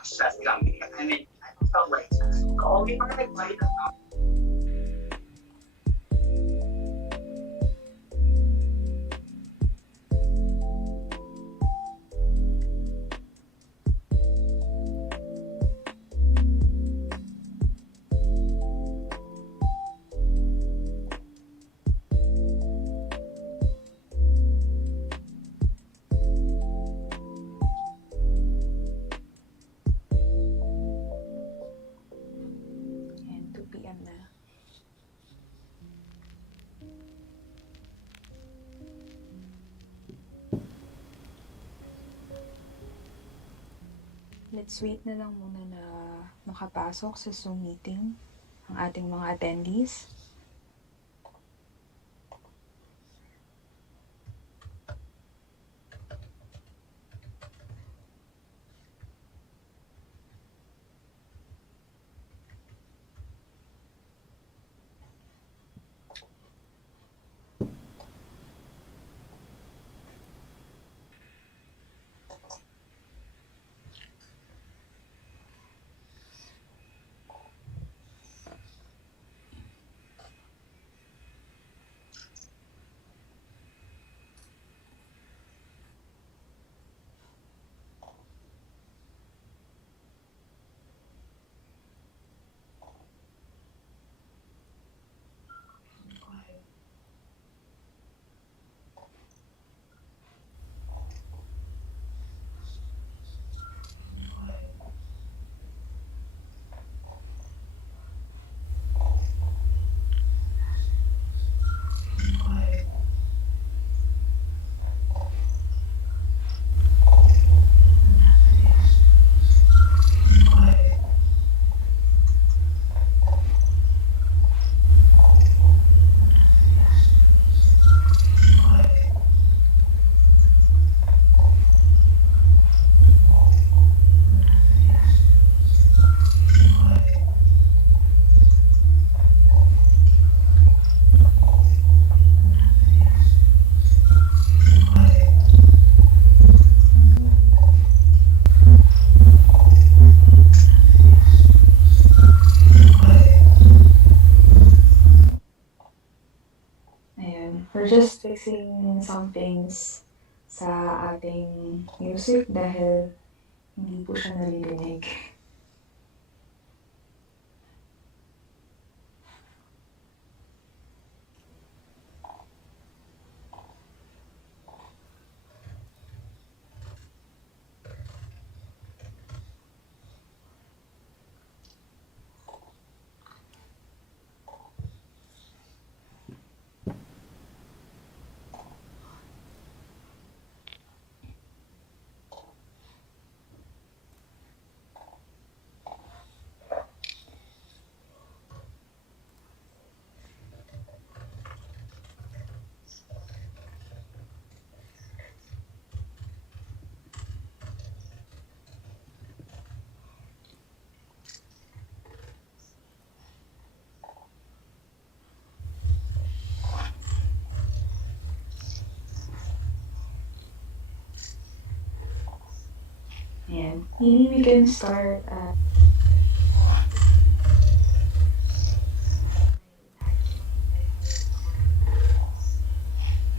access kami. I mean, I don't felt like all the parang nagbayad ng Ayan, 2 p.m. na. Let's wait na lang muna na makapasok sa Zoom meeting ang ating mga attendees. Ayan, we're just fixing some things sa ating music dahil hindi po siya naririnig. Ayan, maybe we can start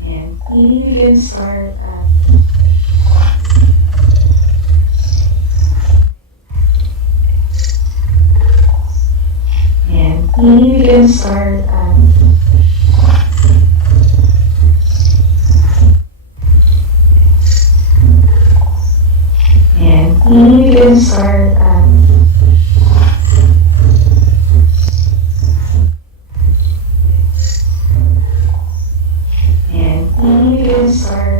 maybe we can start maybe we can start maybe we can start maybe we can start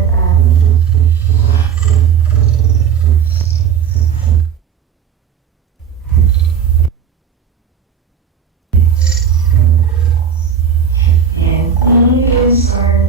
maybe we can start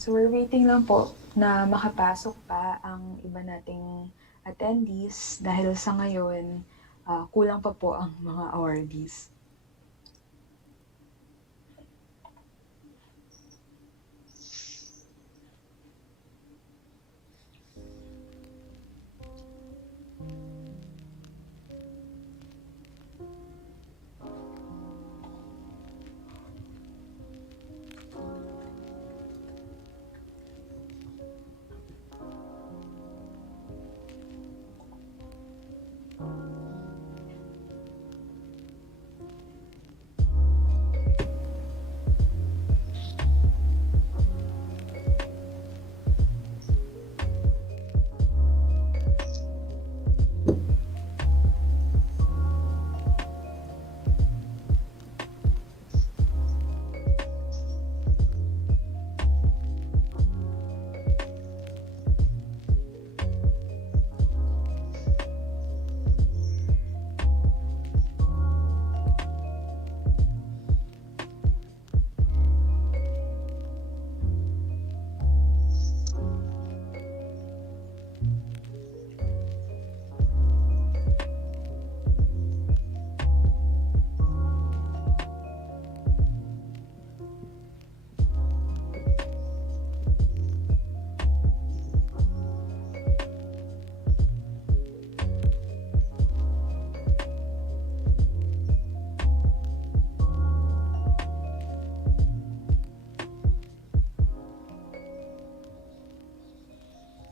So we're waiting lang po na makapasok pa ang iba nating attendees dahil sa ngayon kulang pa po ang mga awardees.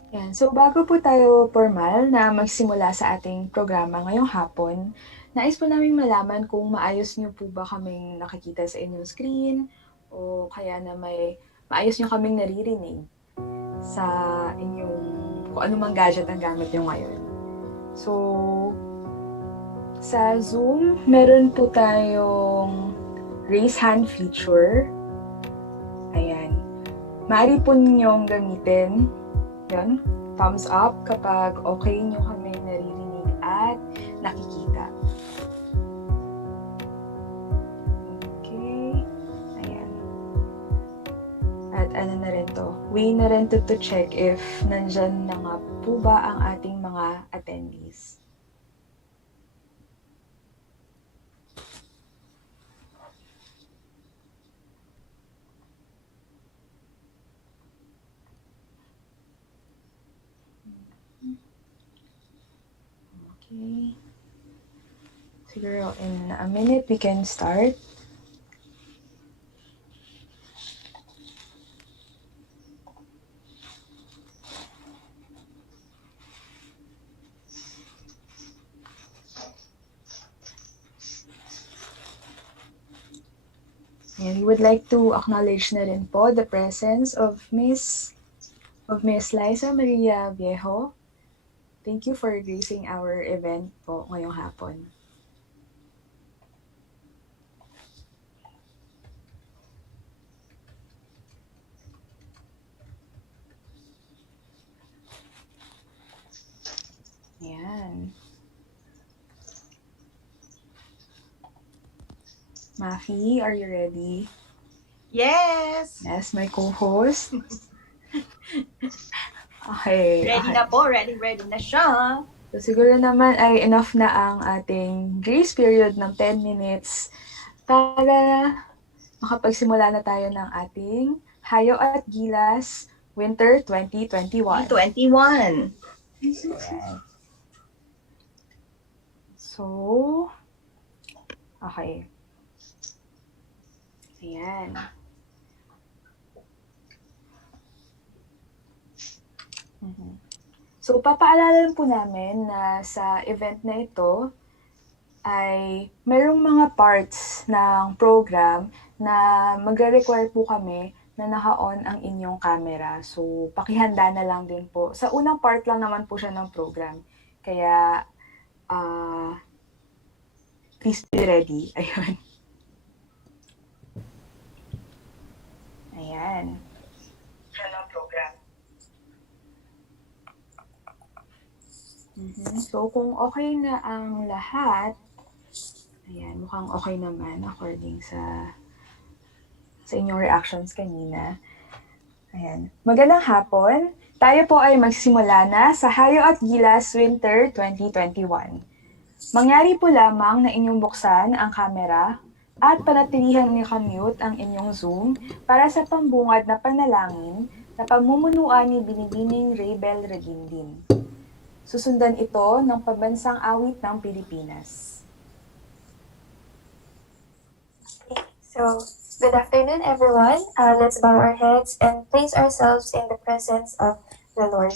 Yan. So bago po tayo formal na magsimula sa ating programa ngayong hapon, nais po naming malaman kung maayos niyo po ba kaming nakikita sa inyong screen o kaya na maayos niyo kaming naririnig sa inyong kung anumang gadget ang gamit niyo ngayon. So sa Zoom, meron po tayong raise hand feature. Ayan. Maaari po ninyong gamitin yun, thumbs up kapag okay nyo kami naririnig at nakikita. Okay. Ayan. At ano na rin to, way na rin to check if nandyan na nga po ba ang ating mga attendees. Okay. Siguro in a minute we can start. And we would like to acknowledge na rin po the presence of Miss Liza Maria Viejo. Thank you for gracing our event po ngayong hapon. Ayan. Mafi, are you ready? Yes! Yes, my co-host. Okay. Ready na po, ready na siya. So siguro naman ay enough na ang ating grace period ng 10 minutes para makapagsimula na tayo ng ating Hayo at Gilas Winter 2021. 2021. So, okay. Ayan. So, papaalala po namin na sa event na ito ay mayroong mga parts ng program na magre-require po kami na naka-on ang inyong camera. So, pakihanda na lang din po. Sa unang part lang naman po siya ng program. Kaya, please be ready. Ayun. Ayan. Hello, program. So, kung okay na ang lahat, ayan, mukhang okay naman according sa inyong reactions kanina. Ayan. Magandang hapon. Tayo po ay magsimula na sa Hayo at Gilas Winter 2021. Mangyari po lamang na inyong buksan ang kamera at panatilihang i-commute ang inyong Zoom para sa pambungad na panalangin na pamumunuan ni Binibining Raybel Regindin. Susundan ito ng pambansang awit ng Pilipinas. So, good afternoon, everyone. Let's bow our heads and place ourselves in the presence of the Lord.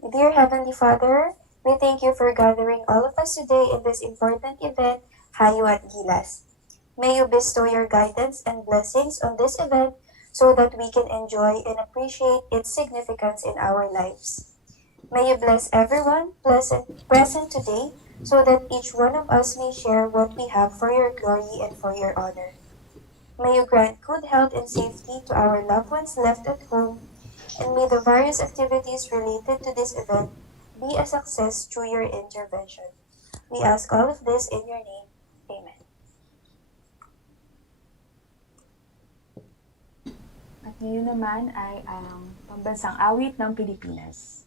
Dear Heavenly Father, we thank you for gathering all of us today in this important event, Hayo at Gilas. May you bestow your guidance and blessings on this event so that we can enjoy and appreciate its significance in our lives. May you bless everyone present today so that each one of us may share what we have for your glory and for your honor. May you grant good health and safety to our loved ones left at home, and may the various activities related to this event be a success through your intervention. We ask all of this in your name. Amen. At ngayon naman ay ang pambansang awit ng Pilipinas.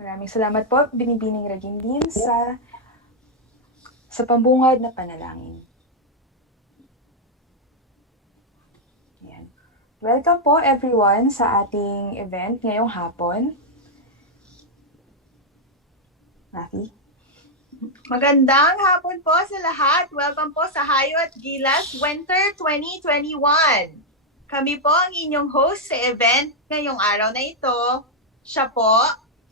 Maraming salamat po, Binibining Regindin, sa pambungad na panalangin. Ayan. Welcome po everyone sa ating event ngayong hapon. Rafi? Magandang hapon po sa lahat. Welcome po sa Hayo at Gilas Winter 2021. Kami po ang inyong host sa event ngayong araw na ito. Siya po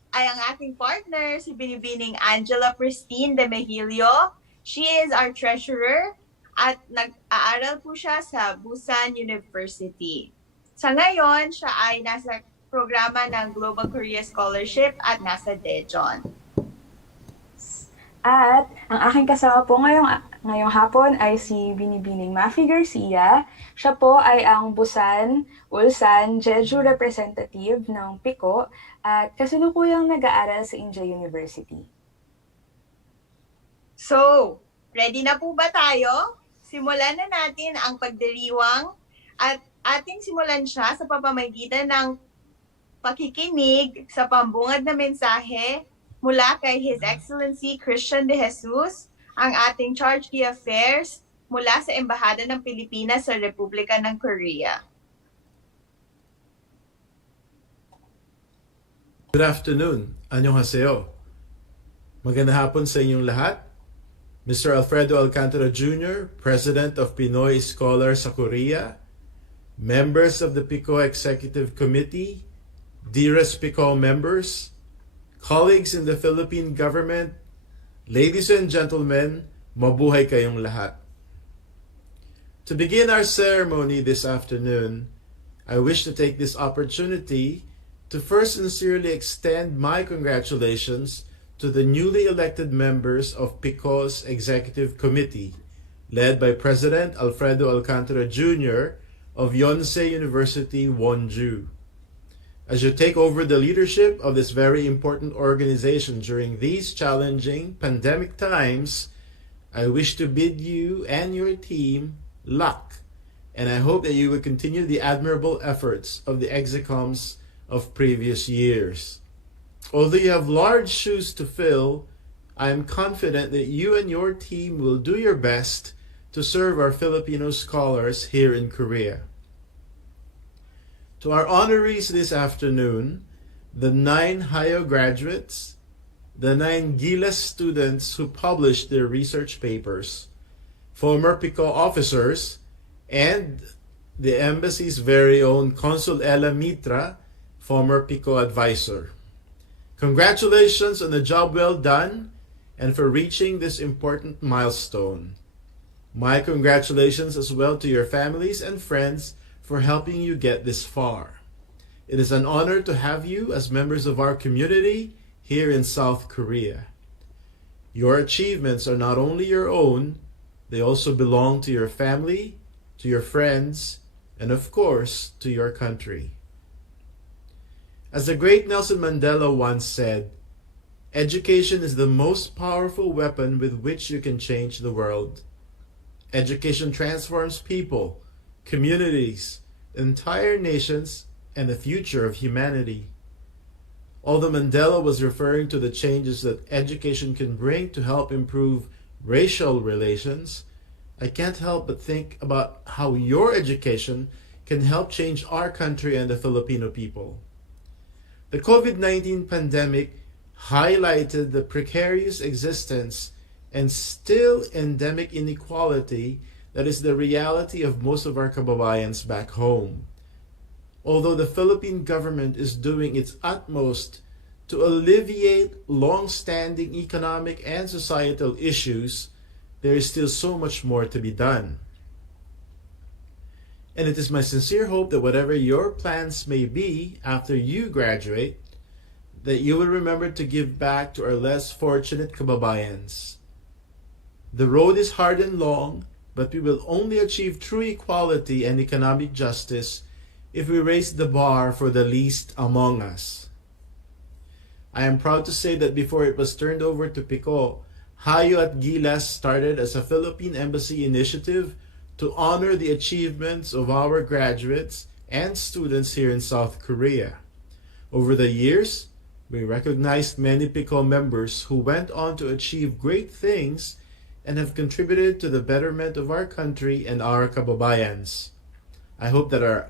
ay ang ating partner, si Binibining Angela Pristine de Mejilio. She is our treasurer at nag-aaral po siya sa Busan University. Sa ngayon, siya ay nasa programa ng Global Korea Scholarship at nasa Daejeon. At ang aking kasama po ngayong hapon ay si Binibining Mafi Garcia. Siya po ay ang Busan, Ulsan, Jeju representative ng PICO at kasalukuyang nag-aaral sa India University. So, ready na po ba tayo? Simulan na natin ang pagdiriwang at ating simulan siya sa pamamagitan ng pakikinig sa pambungad na mensahe mula kay His Excellency Christian de Jesus, ang ating Charge d'Affaires mula sa Embahada ng Pilipinas sa Republika ng Korea. Good afternoon. Annyeonghaseyo. Magandang hapon sa inyong lahat. Mr. Alfredo Alcantara Jr., President of Pinoy Scholars sa Korea, members of the PICO Executive Committee, dearest PICO members, colleagues in the Philippine government, ladies and gentlemen, mabuhay kayong lahat. To begin our ceremony this afternoon, I wish to take this opportunity to first sincerely extend my congratulations to the newly elected members of PICO's Executive Committee led by President Alfredo Alcantara Jr. of Yonsei University, Wonju. As you take over the leadership of this very important organization during these challenging pandemic times, I wish to bid you and your team luck, and I hope that you will continue the admirable efforts of the execoms of previous years. Although you have large shoes to fill, I am confident that you and your team will do your best to serve our Filipino scholars here in Korea. To our honorees this afternoon, the 9 Hayo graduates, the 9 Gilas students who published their research papers, former PICO officers, and the embassy's very own Consul Ella Mitra, former PICO advisor. Congratulations on the job well done and for reaching this important milestone. My congratulations as well to your families and friends for helping you get this far. It is an honor to have you as members of our community here in South Korea. Your achievements are not only your own, they also belong to your family, to your friends, and of course, to your country. As the great Nelson Mandela once said, education is the most powerful weapon with which you can change the world. Education transforms people, communities, entire nations, and the future of humanity. Although Mandela was referring to the changes that education can bring to help improve racial relations, I can't help but think about how your education can help change our country and the Filipino people. The COVID-19 pandemic highlighted the precarious existence and still endemic inequality that is the reality of most of our kababayans back home. Although the Philippine government is doing its utmost to alleviate long-standing economic and societal issues, there is still so much more to be done. And it is my sincere hope that whatever your plans may be after you graduate, that you will remember to give back to our less fortunate kababayans. The road is hard and long, but we will only achieve true equality and economic justice if we raise the bar for the least among us. I am proud to say that before it was turned over to PICO, Hayo at Gilas started as a Philippine Embassy initiative to honor the achievements of our graduates and students here in South Korea. Over the years, we recognized many PICO members who went on to achieve great things and have contributed to the betterment of our country and our kababayans. I hope that our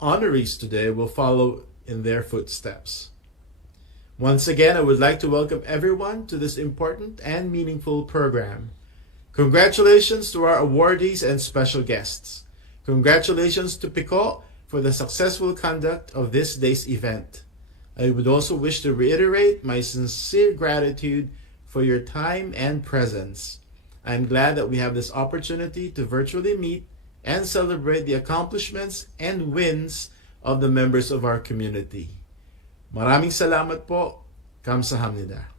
honorees today will follow in their footsteps. Once again, I would like to welcome everyone to this important and meaningful program. Congratulations to our awardees and special guests. Congratulations to PICO for the successful conduct of this day's event. I would also wish to reiterate my sincere gratitude for your time and presence. I am glad that we have this opportunity to virtually meet and celebrate the accomplishments and wins of the members of our community. Maraming salamat po. Kamsahamnida.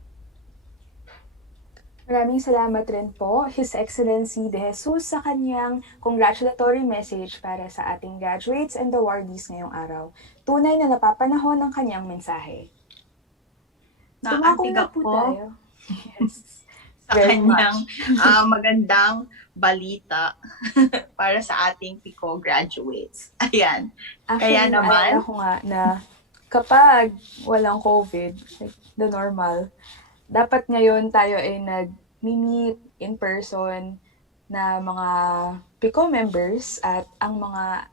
Maraming salamat rin po, His Excellency De Jesus, sa kanyang congratulatory message para sa ating graduates and awardees ngayong araw. Tunay na napapanahon ang kanyang mensahe. Dumako na po tayo. Yes. Sa Very kanyang magandang balita para sa ating PICO graduates. Ayan. Actually, Kaya naman, ako nga na kapag walang COVID, like the normal, dapat ngayon tayo ay nag-meet in person na mga PICO members at ang mga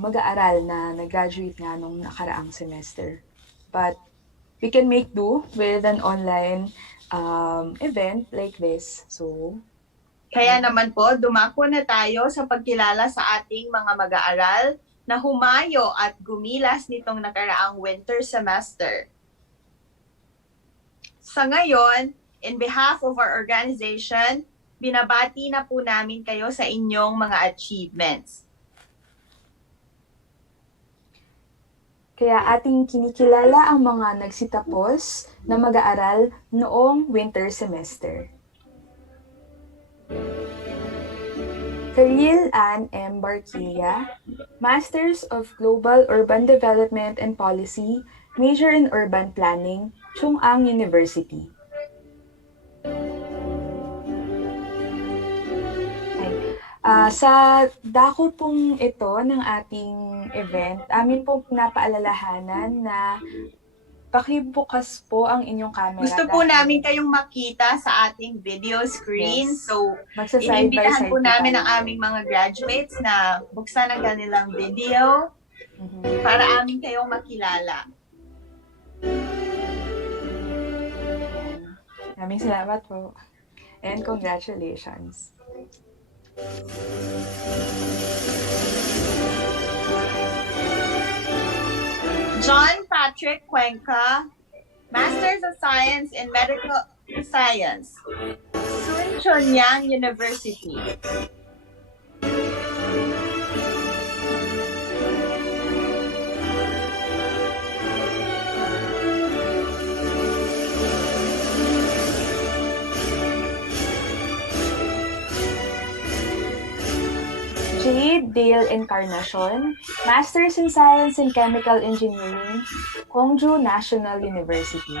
mag-aaral na nag-graduate nga nung nakaraang semester. But we can make do with an online event like this. So, kaya naman po, dumako na tayo sa pagkilala sa ating mga mag-aaral na humayo at gumilas nitong nakaraang winter semester. Sa ngayon, in behalf of our organization, binabati na po namin kayo sa inyong mga achievements. kaya ating kinikilala ang mga nagsitapos na mag-aaral noong winter semester. Karil Ann M. Barquilla, Masters of Global Urban Development and Policy, major in Urban Planning, Chung Ang University. Sa dako pong ito ng ating event, amin pong pinapaalalahanan na pakibukas po ang inyong camera. Gusto po namin kayong makita sa ating video screen. Yes. So, Magsa-side by inimbitahan side po namin tayo. ang aming mga graduates na buksan ang kanilang video para amin kayong makilala. Maraming salamat po. And congratulations. John Patrick Cuenca, Masters of Science in Medical Science, Sun Chunyang University. Jade Dale Encarnacion, Masters in Science in Chemical Engineering, Hongju National University.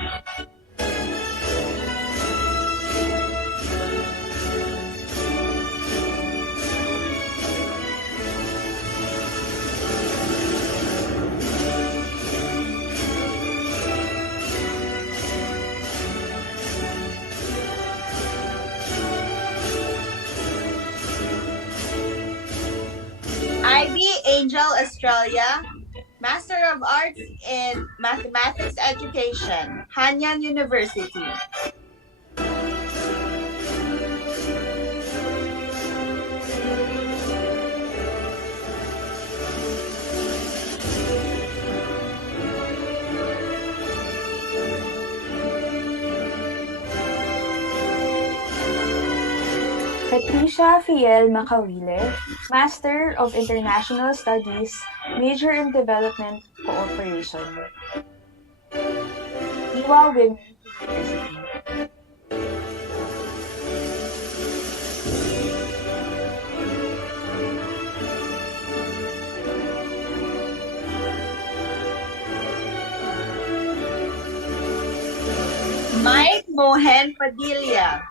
Ivy Angel Australia, Master of Arts in Mathematics Education, Hanyang University. Patricia Fiel Macawile, Master of International Studies, major in Development Cooperation. Iwa Women University. Mike Mohen Padilla,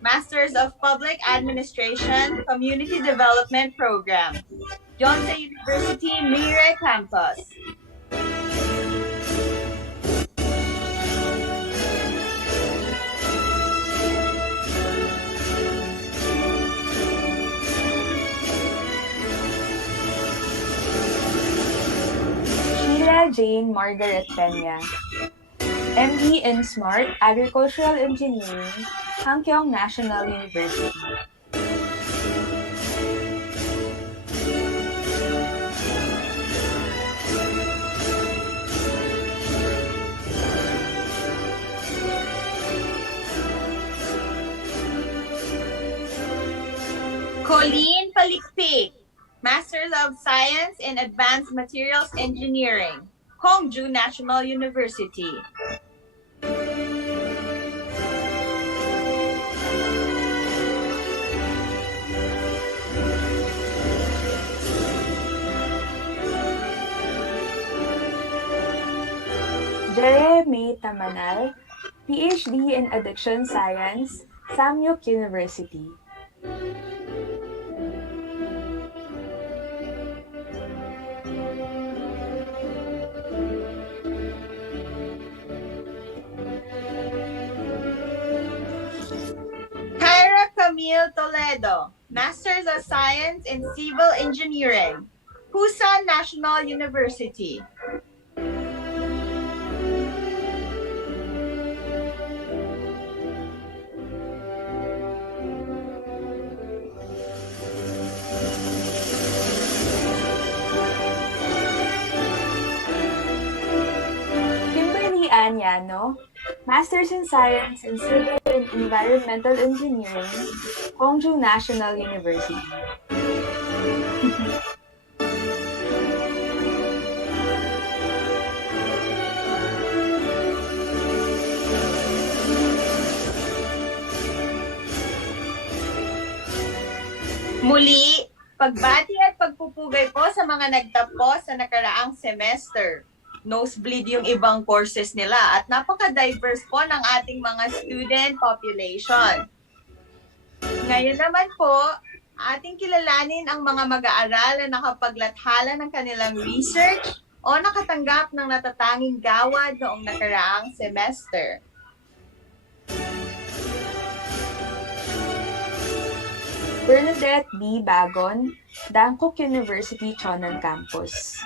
Masters of Public Administration, Community Development Program, Yonsei University, Mire Campus. Sheila Jane Margaret Peña, MD in Smart Agricultural Engineering, Hangkyong National University. Colleen Palikpik, Masters of Science in Advanced Materials Engineering, Hongju National University. Jeremy Tamanal, PhD in Addiction Science, Samyuk University. Kyra Camille Toledo, Masters of Science in Civil Engineering, Pusan National University. Kimberly Ann Yano, Masters in Science in Civil and Environmental Engineering, Hongju National University. Muli, pagbati at pagpupugay po sa mga nagtapos sa nakaraang semester. Nosebleed yung ibang courses nila at napaka-diverse po ng ating mga student population. Ngayon naman po, ating kilalanin ang mga mag-aaral na nakapaglathala ng kanilang research o nakatanggap ng natatanging gawad noong nakaraang semester. Bernadette B. Bagon, Dankook University, Chonan Campus.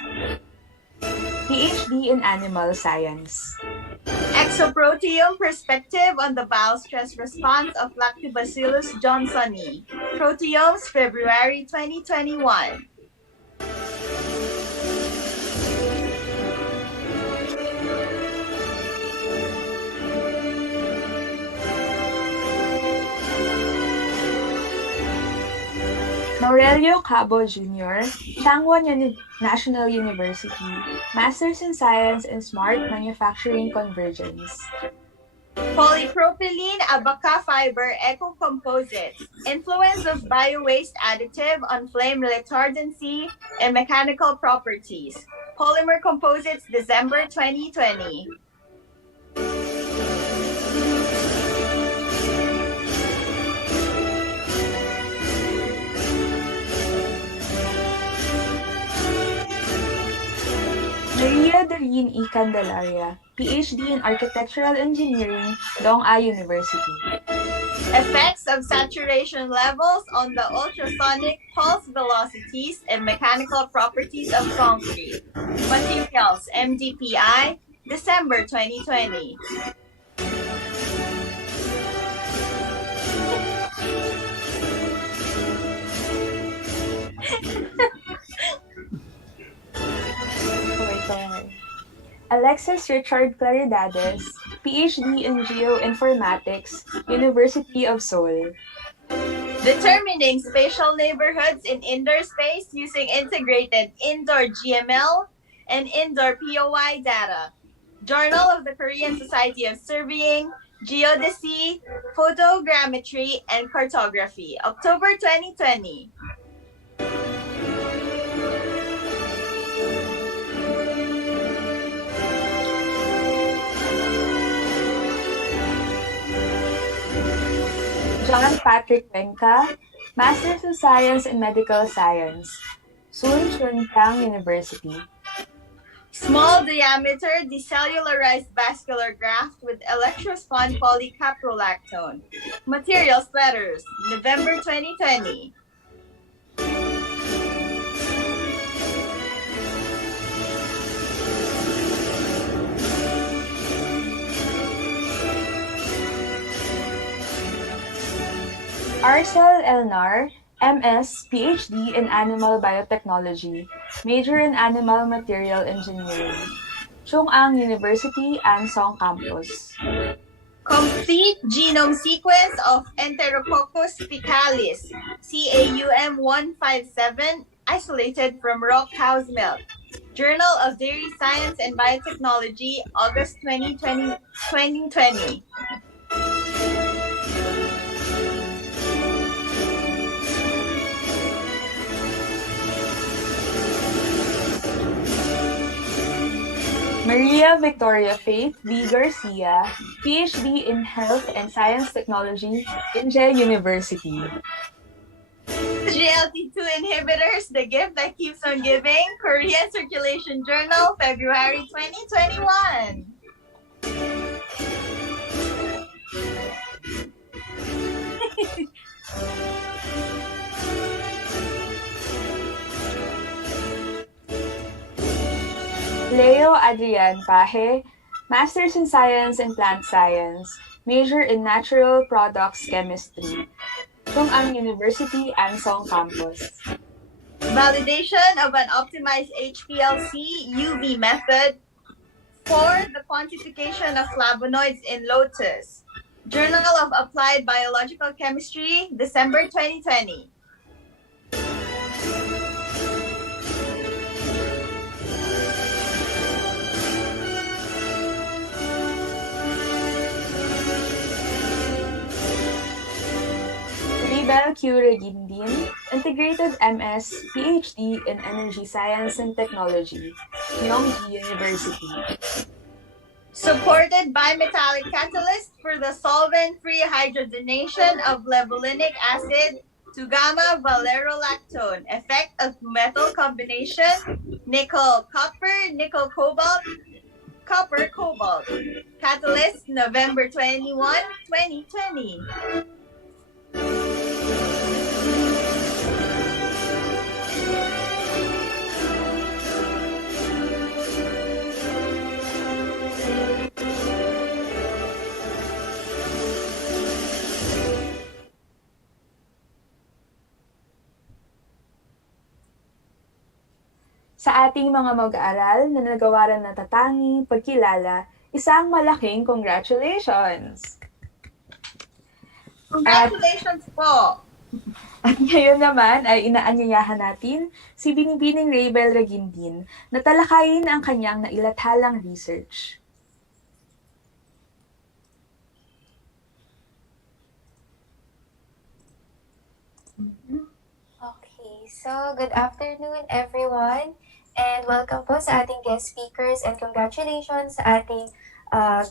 PhD in Animal Science. Exoproteome perspective on the bowel stress response of Lactobacillus johnsoni. Proteomes, February 2021. Aurelio Cabo Jr., Changwon National University, Masters in Science in Smart Manufacturing Convergence. Polypropylene abaca fiber eco-composites. Influence of bio-waste additive on flame retardancy and mechanical properties. Polymer Composites, December 2020. Maria Doreen E. Candelaria, PhD in Architectural Engineering, Dong-A University. Effects of saturation levels on the ultrasonic pulse velocities and mechanical properties of concrete. Materials, MDPI, December 2020. Alexis Richard Claridades, PhD in Geoinformatics, University of Seoul. Determining spatial neighborhoods in indoor space using integrated indoor GML and indoor POI data. Journal of the Korean Society of Surveying, Geodesy, Photogrammetry, and Cartography, October 2020. John Patrick Wenka, Masters of Science in Medical Science, Sun Chuntang University. Small diameter decellularized vascular graft with electrospun polycaprolactone. Materials letters, November 2020. Arcel Elnar, MS, PhD in Animal Biotechnology, major in Animal Material Engineering, Chung-Ang University, Ansong Campus. Complete genome sequence of Enterococcus faecalis, CAUM 157, isolated from raw cow's milk. Journal of Dairy Science and Biotechnology, August 2020. Maria Victoria Faith V. Garcia, PhD in Health and Science Technology, Inje University. GLT2 inhibitors, the gift that keeps on giving, Korean Circulation Journal, February 2021. Leo Adrian Paje, Masters in Science and Plant Science, major in Natural Products Chemistry, Chung-Ang University, Ansong Campus. Validation of an optimized HPLC UV method for the quantification of flavonoids in lotus. Journal of Applied Biological Chemistry, December 2020. Rabel Q. Regindin, Integrated MS, PhD in Energy Science and Technology, Yongji University. Supported by metallic catalyst for the solvent-free hydrogenation of levulinic acid to gamma valerolactone. Effect of metal combination: nickel copper, nickel cobalt, copper cobalt. Catalyst November 21, 2020. Sa ating mga mag-aaral na nagawaran ng tatanging pagkilala, isang malaking congratulations! Congratulations po! At ngayon naman ay inaanyayahan natin si Binibining Raybel Regindin na talakayin ang kanyang nailathalang research. Okay, so good afternoon everyone and welcome po sa ating guest speakers and congratulations sa ating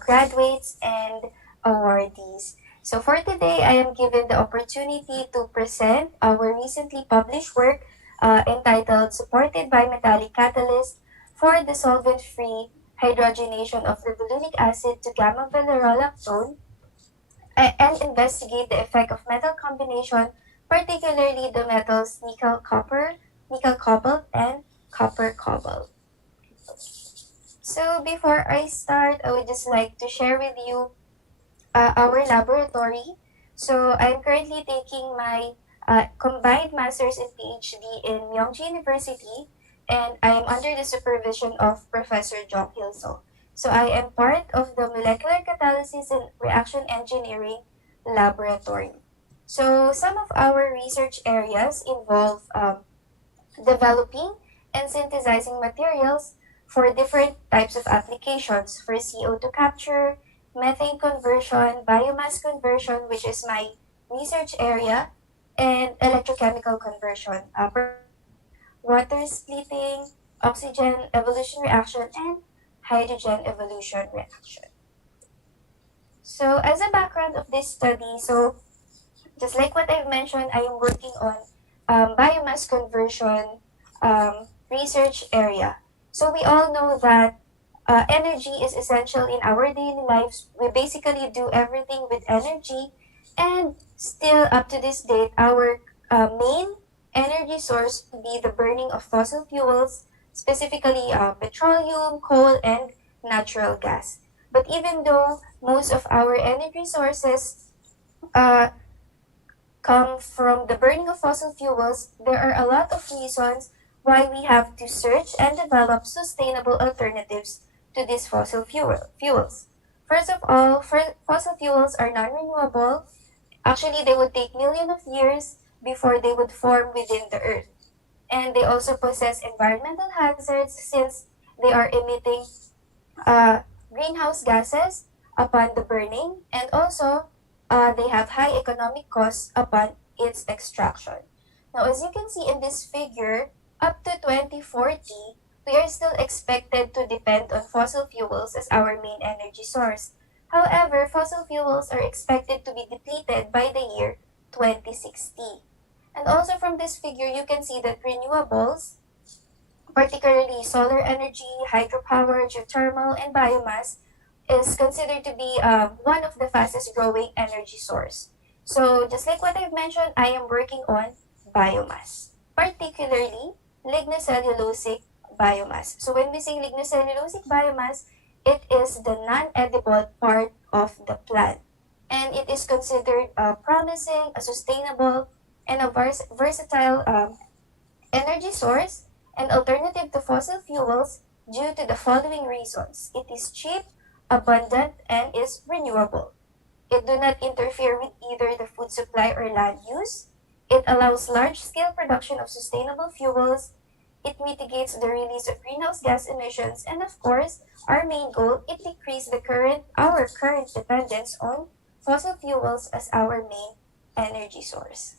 graduates and awardees. So for today, I am given the opportunity to present our recently published work entitled Supported by Metallic Catalyst for the Solvent-Free Hydrogenation of Levulinic Acid to Gamma Valerolactone and investigate the effect of metal combination, particularly the metals nickel copper, nickel cobalt, and copper cobalt. So before I start, I would just like to share with you our laboratory. So I'm currently taking my combined master's and PhD in Myeongji University, and I am under the supervision of Professor Jong Hilso. So I am part of the Molecular Catalysis and Reaction Engineering Laboratory. So some of our research areas involve developing and synthesizing materials for different types of applications for CO2 capture, methane conversion, biomass conversion, which is my research area, and electrochemical conversion, water splitting, oxygen evolution reaction, and hydrogen evolution reaction. So as a background of this study, so just like what I've mentioned, I am working on biomass conversion research area. So we all know that energy is essential in our daily lives. We basically do everything with energy, and still up to this date, our main energy source would be the burning of fossil fuels, specifically petroleum, coal, and natural gas. But even though most of our energy sources come from the burning of fossil fuels, there are a lot of reasons why we have to search and develop sustainable alternatives to these fossil fuels. First of all, fossil fuels are non-renewable. Actually, they would take millions of years before they would form within the earth. And they also possess environmental hazards since they are emitting greenhouse gases upon the burning, and also they have high economic costs upon its extraction. Now, as you can see in this figure, up to 2040, we are still expected to depend on fossil fuels as our main energy source. However, fossil fuels are expected to be depleted by the year 2060. And also from this figure, you can see that renewables, particularly solar energy, hydropower, geothermal, and biomass, is considered to be one of the fastest growing energy source. So just like what I've mentioned, I am working on biomass, particularly lignocellulosic biomass. So when we say lignocellulosic biomass, it is the non-edible part of the plant. And it is considered promising, a sustainable, and a versatile energy source and alternative to fossil fuels due to the following reasons. It is cheap, abundant, and is renewable. It do not interfere with either the food supply or land use. It allows large-scale production of sustainable fuels. It mitigates the release of greenhouse gas emissions, and of course, our main goal, it decreases our current dependence on fossil fuels as our main energy source.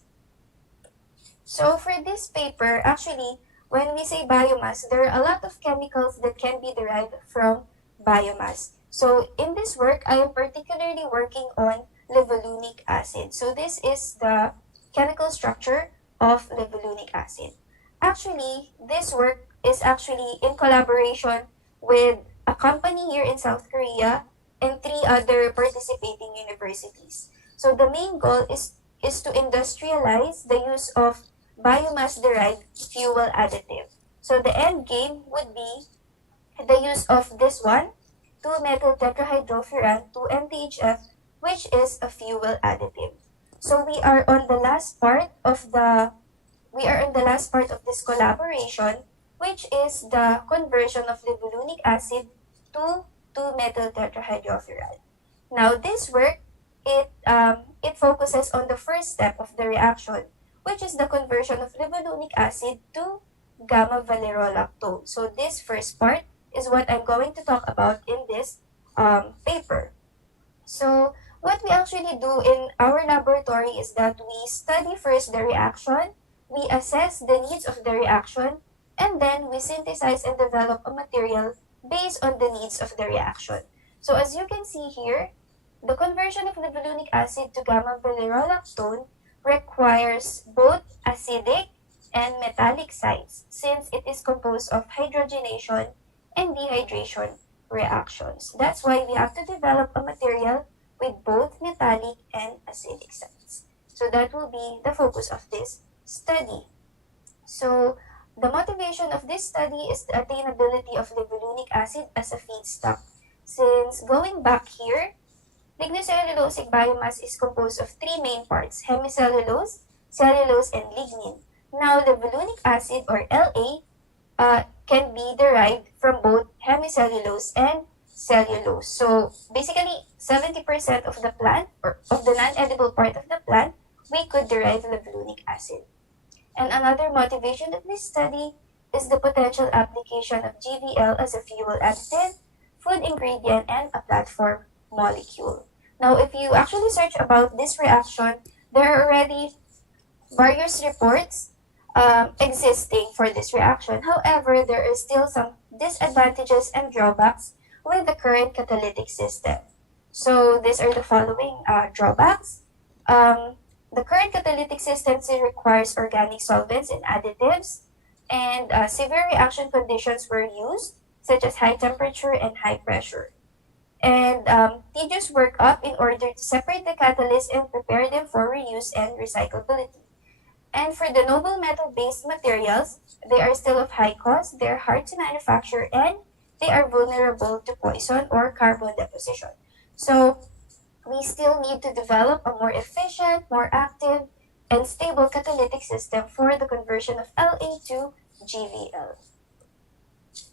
So for this paper, actually, when we say biomass, there are a lot of chemicals that can be derived from biomass. So in this work, I am particularly working on levulinic acid. So this is the chemical structure of levulinic acid. Actually, this work is actually in collaboration with a company here in South Korea and 3 other participating universities. So the main goal is to industrialize the use of biomass-derived fuel additive. So the end game would be the use of this one, 2-methyl tetrahydrofuran, 2-MTHF, which is a fuel additive. So we are on the last part of this collaboration, which is the conversion of levulinic acid to 2-methyl tetrahydrofuran. Now this work, it focuses on the first step of the reaction, which is the conversion of levulinic acid to gamma valerolactone. So this first part is what I'm going to talk about in this paper. So what we actually do in our laboratory is that we study first the reaction, we assess the needs of the reaction, and then we synthesize and develop a material based on the needs of the reaction. So as you can see here, the conversion of levulinic acid to gamma valerolactone requires both acidic and metallic sites since it is composed of hydrogenation and dehydration reactions. That's why we have to develop a material with both metallic and acidic sites. So that will be the focus of this study. So the motivation of this study is the attainability of levulinic acid as a feedstock. Since going back here, lignocellulosic biomass is composed of 3 main parts: hemicellulose, cellulose, and lignin. Now, levulinic acid or La can be derived from both hemicellulose and cellulose. So basically, 70% of the plant or of the non-edible part of the plant, we could derive levulinic acid. And another motivation of this study is the potential application of GVL as a fuel additive, food ingredient, and a platform molecule. Now, if you actually search about this reaction, there are already various reports existing for this reaction. However, there are still some disadvantages and drawbacks with the current catalytic system. So these are the following drawbacks. The current catalytic system still requires organic solvents and additives, and severe reaction conditions were used, such as high temperature and high pressure. And tedious workup in order to separate the catalyst and prepare them for reuse and recyclability. And for the noble metal-based materials, they are still of high cost, they are hard to manufacture, and they are vulnerable to poison or carbon deposition. So we still need to develop a more efficient, more active, and stable catalytic system for the conversion of La to GVL.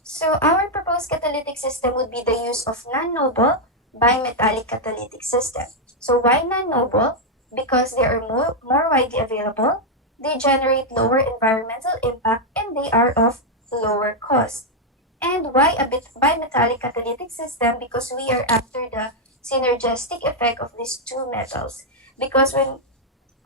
So our proposed catalytic system would be the use of non-noble bimetallic catalytic system. So why non-noble? Because they are more widely available, they generate lower environmental impact, and they are of lower cost. And why a bimetallic catalytic system? Because we are after the synergistic effect of these 2 metals. Because when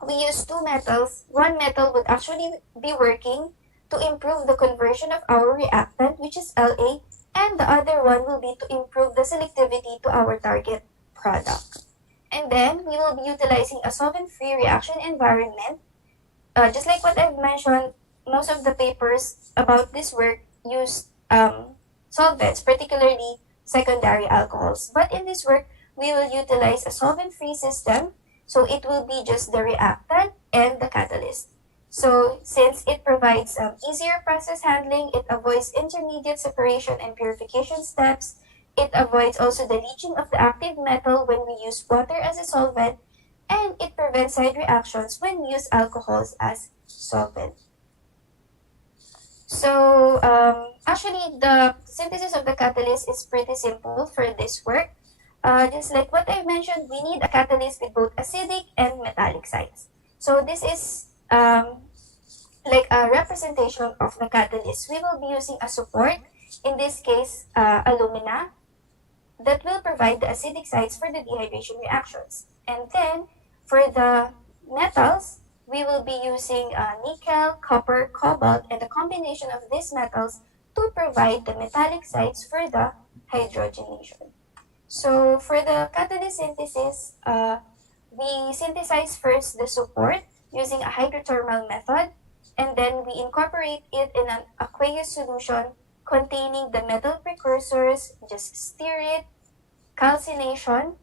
we use 2 metals, one metal would actually be working to improve the conversion of our reactant, which is La, and the other one will be to improve the selectivity to our target product. And then we will be utilizing a solvent-free reaction environment. Just like what I've mentioned, most of the papers about this work use solvents, particularly secondary alcohols. But in this work, we will utilize a solvent-free system, so it will be just the reactant and the catalyst. So since it provides easier process handling, it avoids intermediate separation and purification steps, it avoids also the leaching of the active metal when we use water as a solvent, and it prevents side reactions when we use alcohols as solvent. So actually, the synthesis of the catalyst is pretty simple for this work. Just like what I mentioned, we need a catalyst with both acidic and metallic sites. So this is like a representation of the catalyst. We will be using a support, in this case alumina, that will provide the acidic sites for the dehydration reactions. And then for the metals, we will be using nickel, copper, cobalt, and the combination of these metals to provide the metallic sites for the hydrogenation. So for the catalyst synthesis, we synthesize first the support using a hydrothermal method, and then we incorporate it in an aqueous solution containing the metal precursors, just stir it, calcination,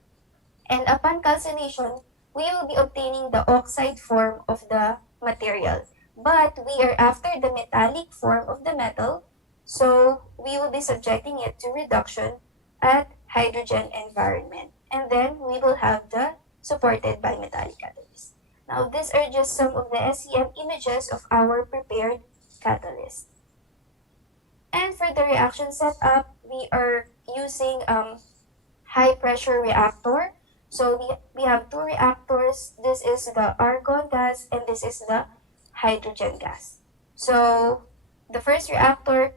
and upon calcination, we will be obtaining the oxide form of the material. But we are after the metallic form of the metal, so we will be subjecting it to reduction at hydrogen environment. And then we will have the supported by metallic catalyst. Now, these are just some of the SEM images of our prepared catalyst. And for the reaction setup, we are using high pressure reactor. So we have two reactors. This is the argon gas and this is the hydrogen gas. So the first reactor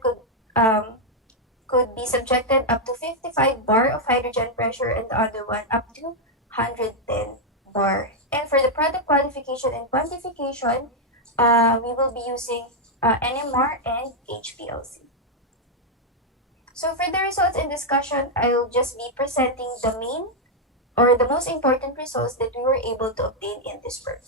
could be subjected up to 55 bar of hydrogen pressure and the other one up to 110 bar. And for the product qualification and quantification, we will be using NMR and HPLC. So for the results and discussion, I'll just be presenting the main or the most important results that we were able to obtain in this work.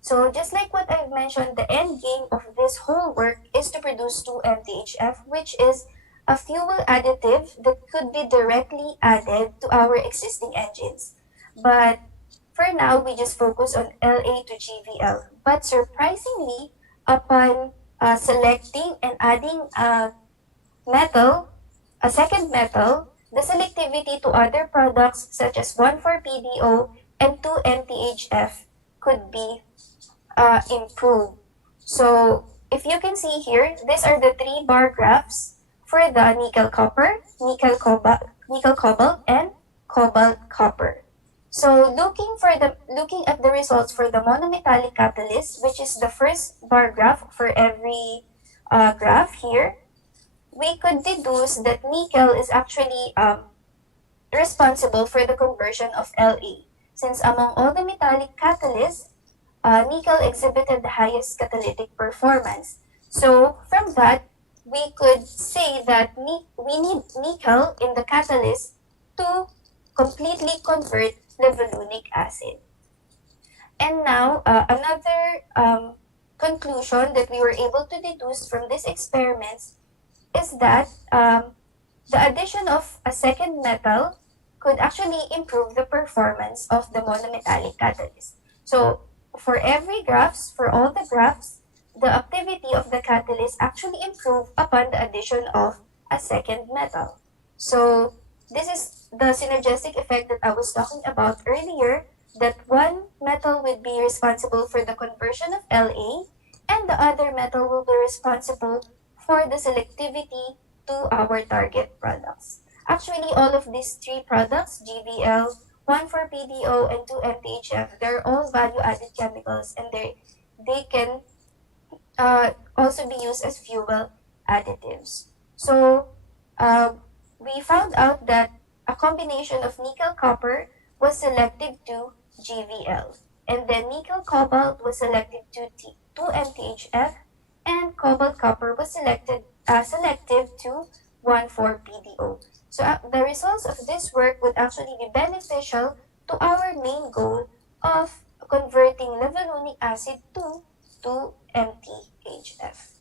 So just like what I've mentioned, the end game of this whole work is to produce 2-MTHF, which is a fuel additive that could be directly added to our existing engines. But for now, we just focus on LA to GVL. But surprisingly, upon selecting and adding a second metal, the selectivity to other products such as 1,4-PDO and 2-MTHF could be improved. So if you can see here, these are the 3 bar graphs for the nickel copper, nickel cobalt, and cobalt copper. So looking at the results for the monometallic catalyst, which is the first bar graph for every graph here, we could deduce that nickel is actually responsible for the conversion of La, since among all the metallic catalysts, nickel exhibited the highest catalytic performance. So from that, we could say that we need nickel in the catalyst to completely convert levulinic acid. And now, another conclusion that we were able to deduce from these experiments is that the addition of a second metal could actually improve the performance of the monometallic catalyst. So for all the graphs, the activity of the catalyst actually improved upon the addition of a second metal. So this is the synergistic effect that I was talking about earlier, that one metal would be responsible for the conversion of La, and the other metal will be responsible for the selectivity to our target products. Actually, all of these 3 products, GVL, 1,4-PDO, and 2-MTHF, they're all value-added chemicals, and they can also be used as fuel additives. So we found out that a combination of nickel copper was selective to GVL, and then nickel cobalt was selective to 2-MTHF, and cobalt copper was selective to 1,4-PDO. So the results of this work would actually be beneficial to our main goal of converting levulinic acid to 2-MTHF.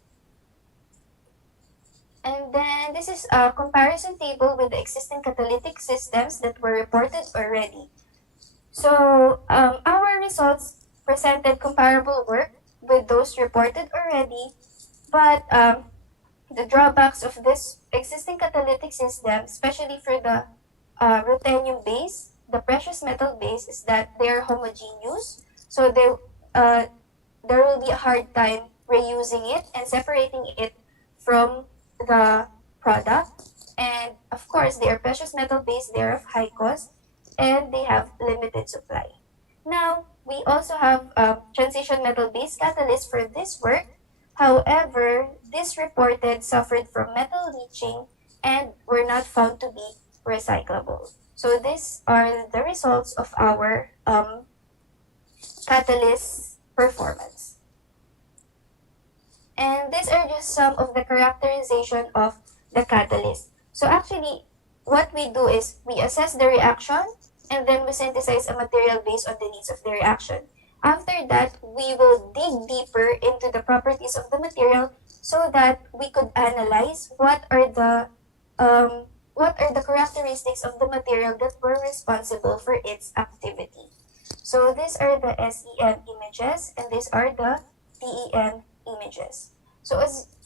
And then this is a comparison table with the existing catalytic systems that were reported already. So our results presented comparable work with those reported already, but the drawbacks of this existing catalytic system, especially for the ruthenium base, the precious metal base, is that they are homogeneous. So there will be a hard time reusing it and separating it from the product. And of course, they are precious metal base, they are of high cost, and they have limited supply. Now, we also have transition metal base catalyst for this work. However, this reported suffered from metal leaching and were not found to be recyclable. So these are the results of our catalyst performance. And these are just some of the characterization of the catalyst. So actually, what we do is we assess the reaction and then we synthesize a material based on the needs of the reaction. After that, we will dig deeper into the properties of the material so that we could analyze what are the characteristics of the material that were responsible for its activity. So these are the SEM images and these are the TEM images. So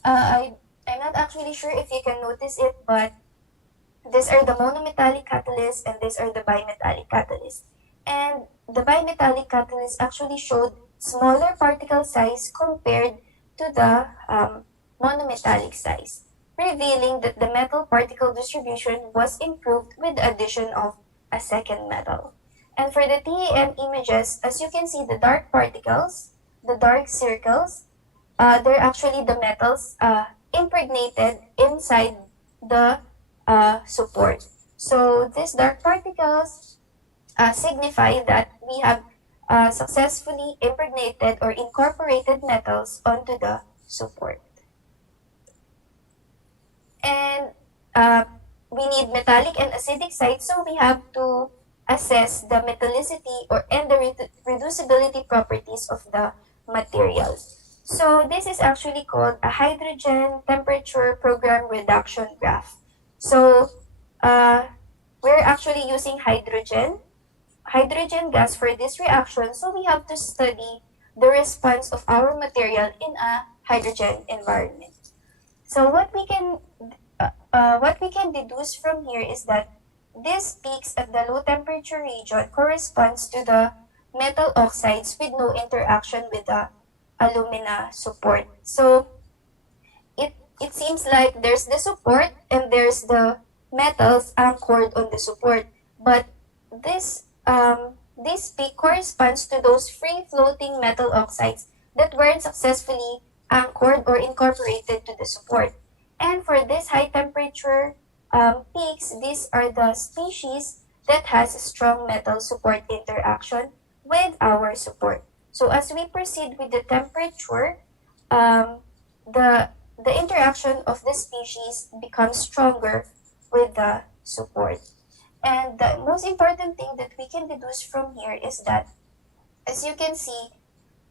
I'm not actually sure if you can notice it, but these are the monometallic catalysts and these are the bimetallic catalysts. And the bimetallic catalyst actually showed smaller particle size compared to the monometallic size, revealing that the metal particle distribution was improved with the addition of a second metal. And for the TEM images, as you can see, the dark particles, the dark circles, they're actually the metals impregnated inside the support. So these dark particles signify that we have successfully impregnated or incorporated metals onto the support. And we need metallic and acidic sites, so we have to assess the metallicity and the reducibility properties of the materials. So this is actually called a hydrogen temperature program reduction graph. So we're actually using hydrogen gas for this reaction, so we have to study the response of our material in a hydrogen environment. So what we can deduce from here is that these peaks at the low temperature region corresponds to the metal oxides with no interaction with the alumina support. So it seems like there's the support and there's the metals anchored on the support, but this peak corresponds to those free floating metal oxides that weren't successfully anchored or incorporated to the support. And for this high temperature peaks, these are the species that has a strong metal support interaction with our support. So as we proceed with the temperature, the interaction of the species becomes stronger with the support. And the most important thing that we can deduce from here is that, as you can see,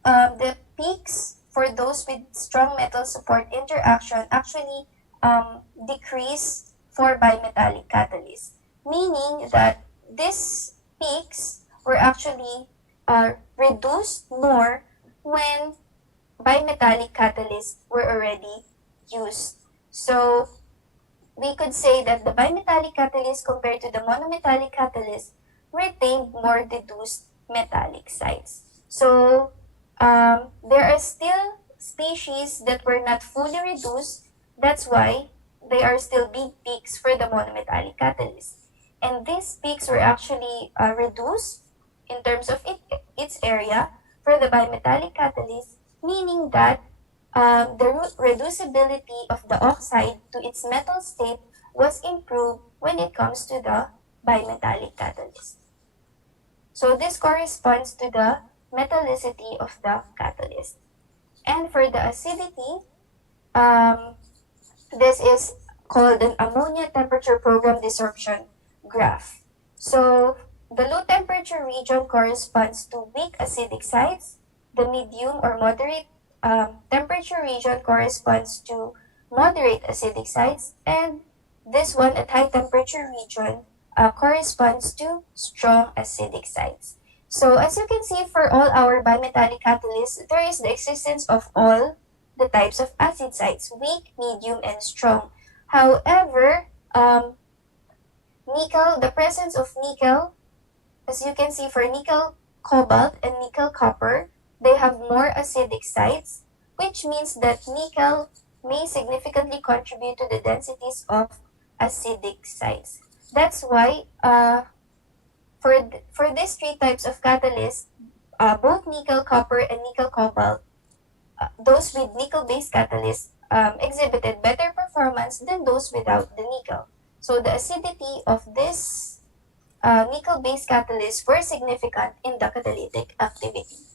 the peaks for those with strong metal support interaction actually decrease for bimetallic catalysts, meaning that these peaks were actually reduced more when bimetallic catalysts were already used. So we could say that the bimetallic catalyst compared to the monometallic catalyst retained more deduced metallic sites. So there are still species that were not fully reduced. That's why they are still big peaks for the monometallic catalyst. And these peaks were actually reduced in terms of its area for the bimetallic catalyst, meaning that the reducibility of the oxide to its metal state was improved when it comes to the bimetallic catalyst. So this corresponds to the metallicity of the catalyst. And for the acidity, this is called an ammonia temperature program desorption graph. So the low temperature region corresponds to weak acidic sites. The medium or moderate temperature region corresponds to moderate acidic sites, and this one at high temperature region corresponds to strong acidic sites. So as you can see, for all our bimetallic catalysts, there is the existence of all the types of acid sites, weak, medium, and strong. However, the presence of nickel, as you can see for nickel cobalt and nickel copper, they have more acidic sites, which means that nickel may significantly contribute to the densities of acidic sites. That's why for these three types of catalysts, both nickel copper and nickel cobalt, those with nickel-based catalysts exhibited better performance than those without the nickel. So the acidity of this nickel-based catalysts were significant in the catalytic activity.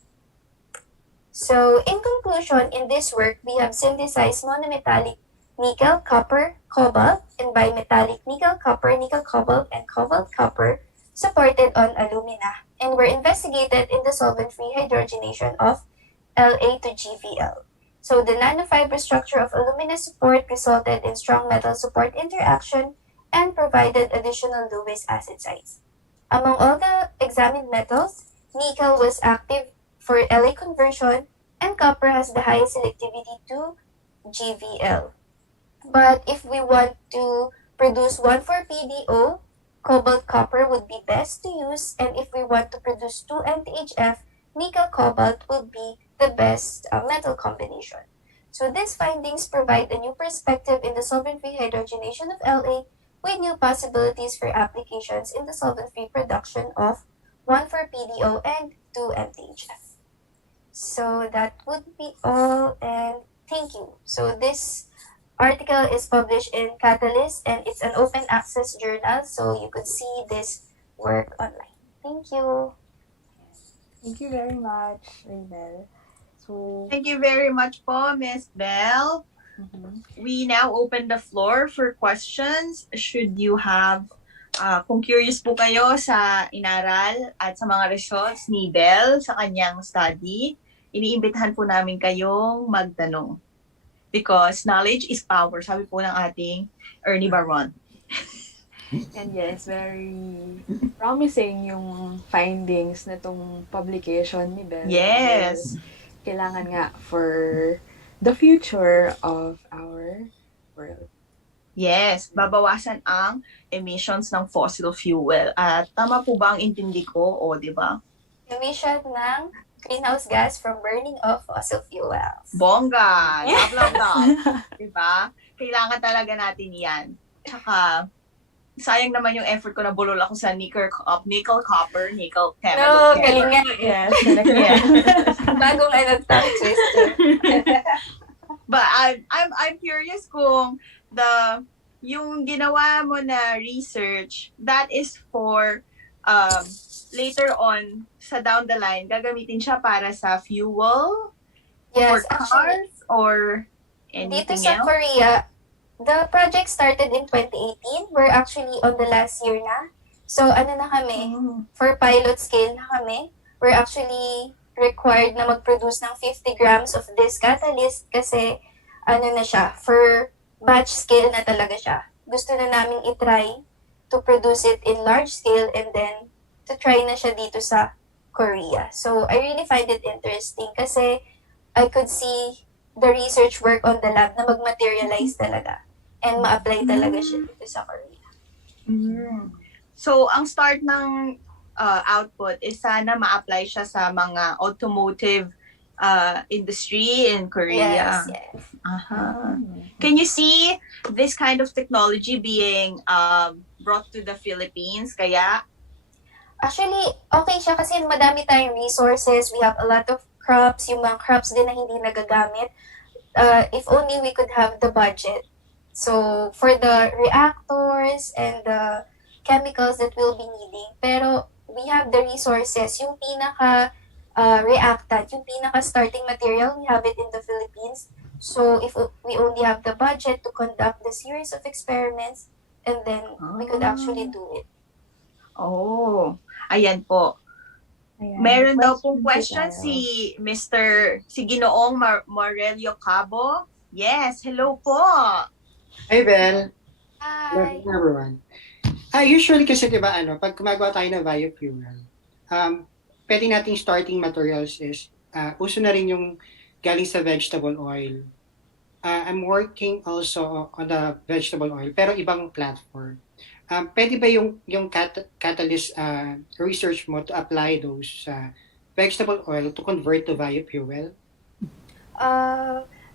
So, in conclusion, in this work, we have synthesized monometallic nickel, copper, cobalt, and bimetallic nickel, cobalt, and cobalt, copper, supported on alumina, and were investigated in the solvent-free hydrogenation of La to GVL. So, the nanofiber structure of alumina support resulted in strong metal support interaction and provided additional Lewis acid sites. Among all the examined metals, nickel was active for La conversion, and copper has the highest selectivity to GVL. But if we want to produce 1,4-PDO, cobalt copper would be best to use, and if we want to produce 2-MTHF, nickel cobalt would be the best metal combination. So these findings provide a new perspective in the solvent-free hydrogenation of La with new possibilities for applications in the solvent-free production of 1,4-PDO and 2-MTHF. So that would be all, and thank you. So this article is published in Catalyst, and it's an open access journal, so you could see this work online. Thank you. Thank you very much, Raybel. So, Thank you very much po, Miss Bell. We now open the floor for questions. Should you have, kung curious po kayo sa inaral at sa mga results ni Bell sa kanyang study, iniimbitahan po namin kayong magtanong. Because knowledge is power, sabi po ng ating Ernie Baron. and yes, very promising yung findings na tong publication ni Bell. Yes. Kailangan nga for the future of our world. Yes, babawasan ang emissions ng fossil fuel. At tama po ba ang intindi ko? O, di ba? Emission ng greenhouse gas from burning of fossil fuels. Bongga! Love. Di ba? Kailangan talaga natin yan. Tsaka, sayang naman yung effort ko na bulol ako sa nickel, copper, nickel, No, galing nga. Yes, Bagong tongue twister. But I'm curious kung yung ginawa mo na research, that is for later on sa down the line, gagamitin siya para sa fuel or Yes, cars actually, or dito anything sa else? Korea, the project started in 2018. We're actually on the last year na. So, ano na kami, for pilot scale na kami. We're actually required na mag-produce ng 50 grams of this catalyst kasi ano na siya, for batch scale na talaga siya. Gusto na namin itry to produce it in large scale and then to try na siya dito sa Korea. So, I really find it interesting kasi I could see the research work on the lab na mag-materialize talaga and ma-apply talaga siya dito sa Korea. So, ang start ng output is sana ma-apply siya sa mga automotive industry in Korea. Yes. Can you see this kind of technology being brought to the Philippines? Kaya, Actually, okay siya kasi madami tayong resources. We have a lot of crops. Yung mga crops din na hindi nagagamit. If only we could have the budget. So, for the reactors and the chemicals that we'll be needing. Pero, we have the resources. Yung pinaka-reactant, yung pinaka-starting material, we have it in the Philippines. So, if we only have the budget to conduct the series of experiments, and then we could actually do it. Ayan po. Ayan. Meron daw pong Question question tayo. si Ginoong Morelio Cabo. Yes, hello po. Hi, Bel. Hi! Welcome, everyone. Usually kasi, di ba, pag gumagawa tayo ng biofuel, pwede nating starting materials is, uso na rin yung galing sa vegetable oil. I'm working also on the vegetable oil, pero ibang platform. Pwede ba yung catalyst research mo to apply those vegetable oil to convert to biofuel?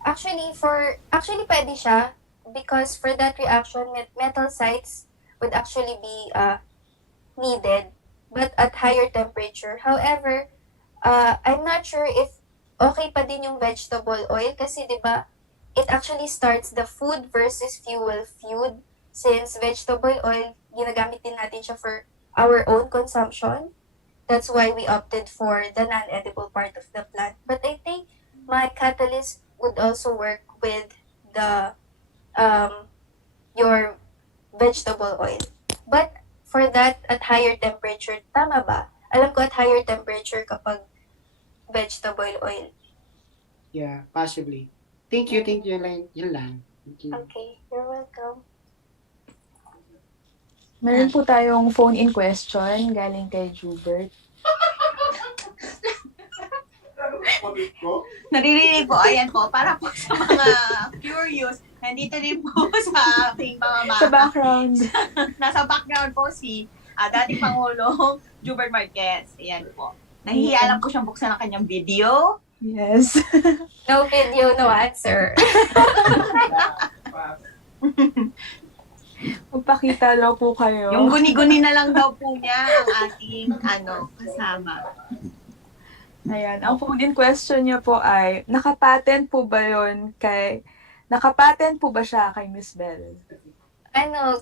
Actually pwede siya because for that reaction, metal sites would actually be needed, but at higher temperature. However, I'm not sure if okay pa din yung vegetable oil kasi 'di ba, it actually starts the food versus fuel feud since vegetable oil ginagamit din natin siya for our own consumption. That's why we opted for the non-edible part of the plant. But I think my catalyst would also work with the your vegetable oil. But for that, at higher temperature, tama ba? Alam ko at higher temperature kapag vegetable oil. Yeah, possibly. Thank you, yun lang. Thank you. Okay, you're welcome. Meron po tayong phone-in question galing kay Jubert. Naririnig po, ayan po, para po sa mga curious, nandito din po sa aking mga Sa background. Nasa background po si dating Pangulong Jubert Marquez. Ayan po. Nahihiya lang po siyang buksan ang kanyang video. Yes. No video, no answer. Magpakita daw po kayo. Yung guni-guni na lang daw po niya ang ating kasama. Ayan, ang phone-in question niya po ay, nakapatent po ba siya kay Miss Bell?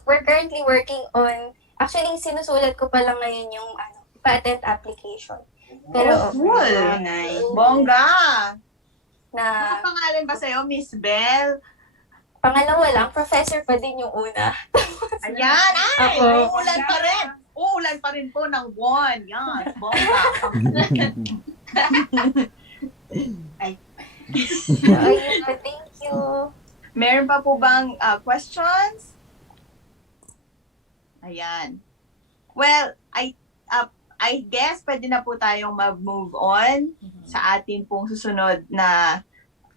We're currently working on, actually, sinusulat ko pa lang ngayon yung patent application. Pero, Cool. Bongga! na Nakapangalan ba sa'yo, Miss Bell? pangalawa lang, professor pa din yung una. Ayan! Ay! Ako. Uulan pa rin! Uulan pa rin po ng buwan. Yan, bongga. Ayun pa, thank you. Meron pa po bang questions? Ayan. Well, I guess pwede na po tayong mag-move on sa ating pong susunod na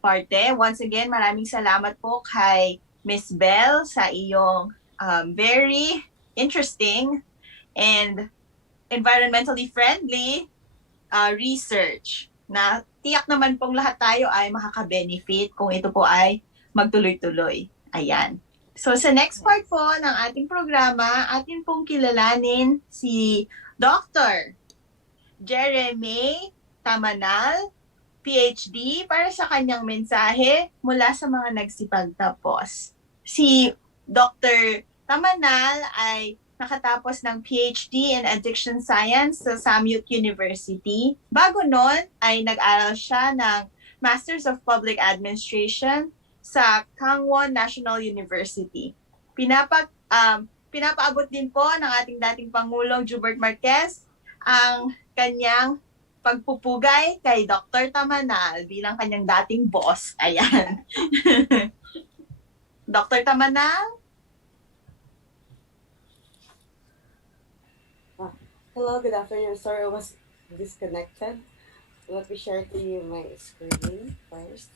parte. Once again, maraming salamat po kay Miss Bell sa iyong very interesting and environmentally friendly research na tiyak naman pong lahat tayo ay makaka-benefit kung ito po ay magtuloy-tuloy. Ayan. So sa next part po ng ating programa, atin pong kilalanin si Dr. Jeremy Tamanal, PhD, para sa kanyang mensahe mula sa mga nagsipagtapos. Si Dr. Tamanal ay nakatapos ng PhD in Addiction Science sa Samyuk University. Bago nun ay nag-aral siya ng Masters of Public Administration sa Kangwon National University. Pinapaabot din po ng ating dating Pangulong Jubert Marquez ang kanyang pagpupugay kay Dr. Tamanal bilang kanyang dating boss. Ayan. Dr. Tamanal? Hello, good afternoon. Sorry, I was disconnected. Let me share to you my screen first.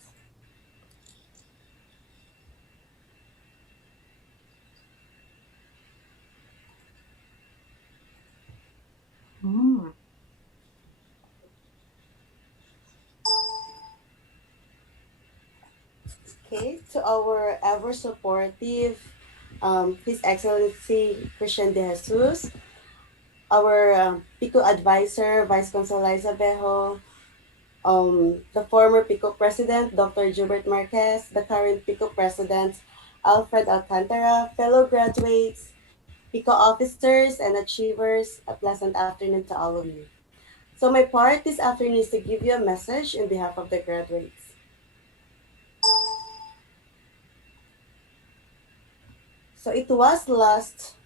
Okay, to our ever supportive, His Excellency Christian De Jesus, our PICO advisor, Vice Consul Liza Bejo, the former PICO president, Dr. Gilbert Marquez, the current PICO president, Alfred Alcantara, fellow graduates, PICO officers and achievers, a pleasant afternoon to all of you. So my part this afternoon is to give you a message in behalf of the graduates. So it was last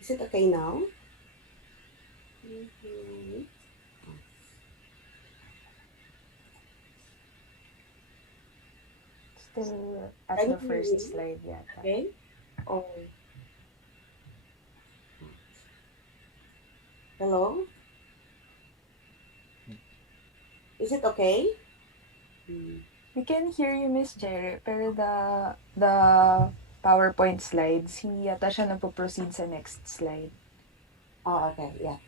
Is it okay now? Still at Can the you first hear me? slide yata. Okay. Oh. Hello? Is it okay? We can hear you, Miss Jerry, pero the PowerPoint slides, hindi yata siya nagpo-proceed sa next slide. Oh, okay. Yeah.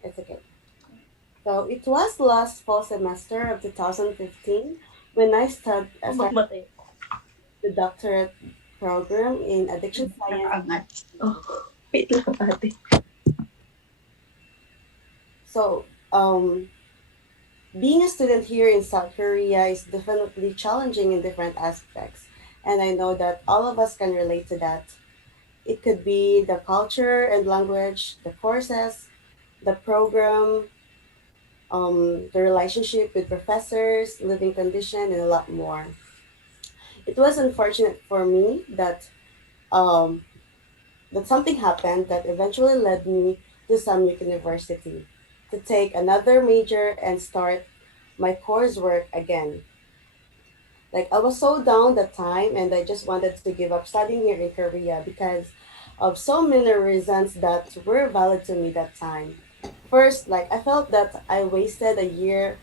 It's okay. So it was last fall semester of 2015 when I started the doctorate program in addiction science. Wait lang, ate. So, being a student here in South Korea is definitely challenging in different aspects. and I know that all of us can relate to that. It could be the culture and language, the courses, the program, the relationship with professors, living condition, and a lot more. It was unfortunate for me um, that something happened that eventually led me to Samyuk University to take another major and start my coursework again. Like I was so down that time and I just wanted to give up studying here in Korea because of so many reasons that were valid to me that time. First, like I felt that I wasted a year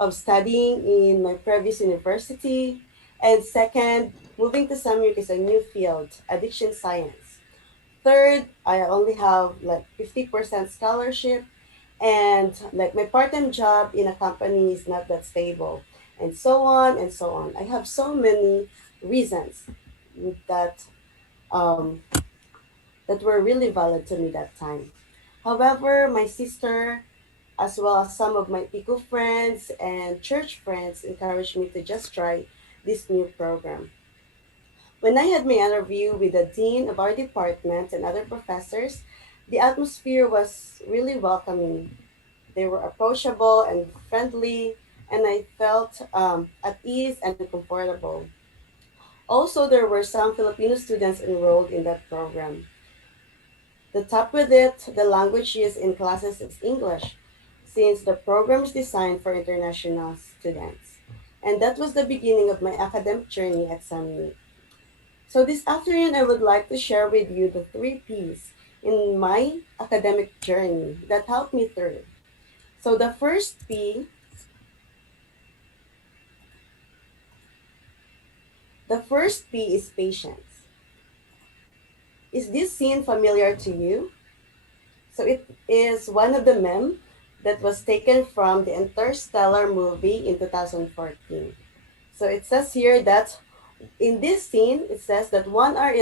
of studying in my previous university. And second, moving to Samyuk is a new field, addiction science. Third, I only have like 50% scholarship and like my part-time job in a company is not that stable and so on and so on. I have so many reasons that um, that were really valid to me that time. However, my sister as well as some of my Pico friends and church friends encouraged me to just try this new program. When I had my interview with the dean of our department and other professors, the atmosphere was really welcoming. They were approachable and friendly, and I felt at ease and comfortable. Also, there were some Filipino students enrolled in that program. The top with it, the language used in classes is English, since the program is designed for international students. And that was the beginning of my academic journey at SAMU. So this afternoon, I would like to share with you the three P's in my academic journey that helped me through. So the first P is patience. Is this scene familiar to you? So it is one of the meme that was taken from the Interstellar movie in 2014. So it says here that in this scene, it says that 1 hour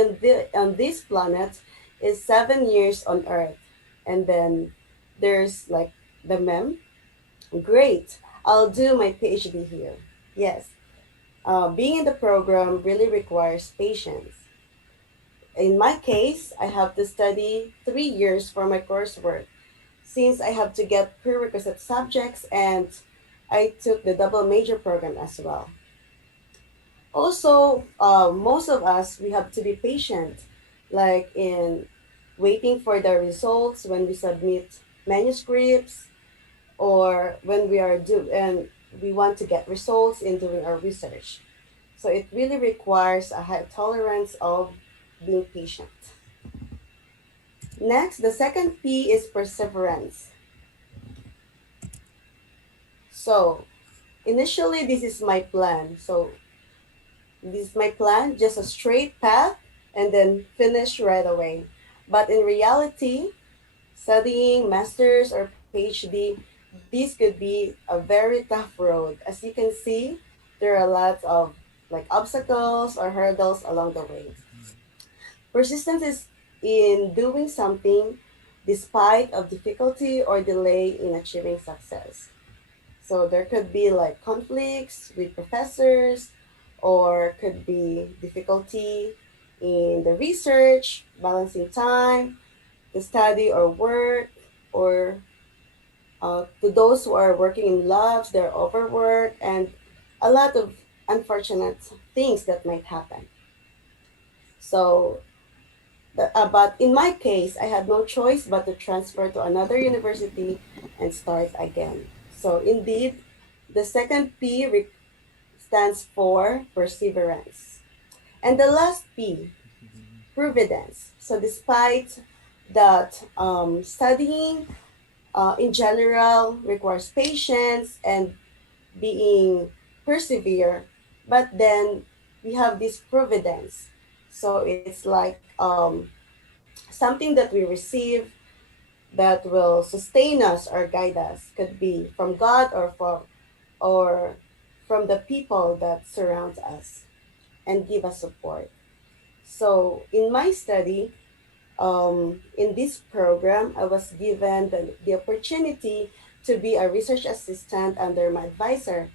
on this planet is 7 years on Earth. And then there's like the meme. Great, I'll do my PhD here. Yes, being in the program really requires patience. In my case, I have to study 3 years for my coursework since I have to get prerequisite subjects and I took the double major program as well. Also, most of us, we have to be patient, like in waiting for the results when we submit manuscripts or when we are do and we want to get results in doing our research. So it really requires a high tolerance of being patient. Next, the second P is perseverance. So initially, this is my plan. So this is my plan, just a straight path and then finish right away. But in reality, studying master's or PhD, this could be a very tough road. As you can see, there are lots of like obstacles or hurdles along the way. Persistence is in doing something despite of difficulty or delay in achieving success. So there could be like conflicts with professors or could be difficulty in the research, balancing time, the study or work, or to those who are working in labs, they're overworked, and a lot of unfortunate things that might happen. So, but in my case, I had no choice but to transfer to another university and start again. So, indeed, the second stands for perseverance. And the last P, providence. So, despite that studying in general requires patience and being persevere, but then we have this providence. So it's like something that we receive that will sustain us or guide us. Could be from God or from the people that surround us and give us support. So in my study, in this program, I was given the opportunity to be a research assistant under my advisor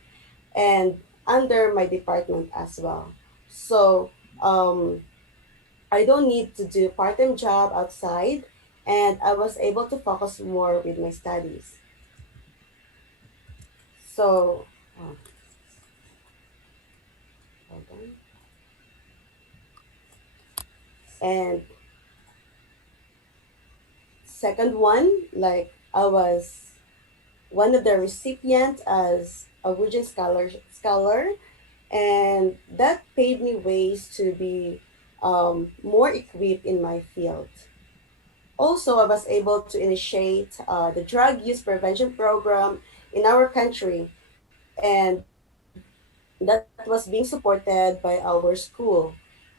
and under my department as well. So I don't need to do part-time job outside, and I was able to focus more with my studies. So, uh, hold on. And second one, like I was one of the recipients as a Woojin scholar, and that paved me ways to be more equipped in my field. Also, I was able to initiate the drug use prevention program in our country, and that was being supported by our school.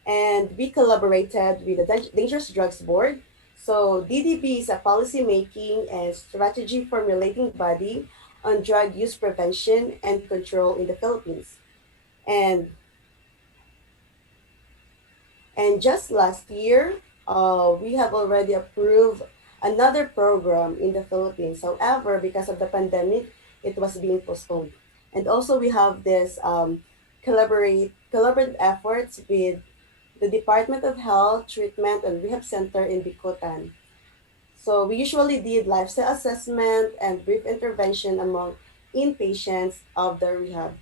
And we collaborated with the Dangerous Drugs Board. So DDB is a policy making and strategy formulating body on drug use prevention and control in the Philippines. And And just last year, we have already approved another program in the Philippines. However, because of the pandemic, it was being postponed. And also, we have this collaborative efforts with the Department of Health Treatment and Rehab Center in Bicutan. So we usually did lifestyle assessment and brief intervention among inpatients of the rehab.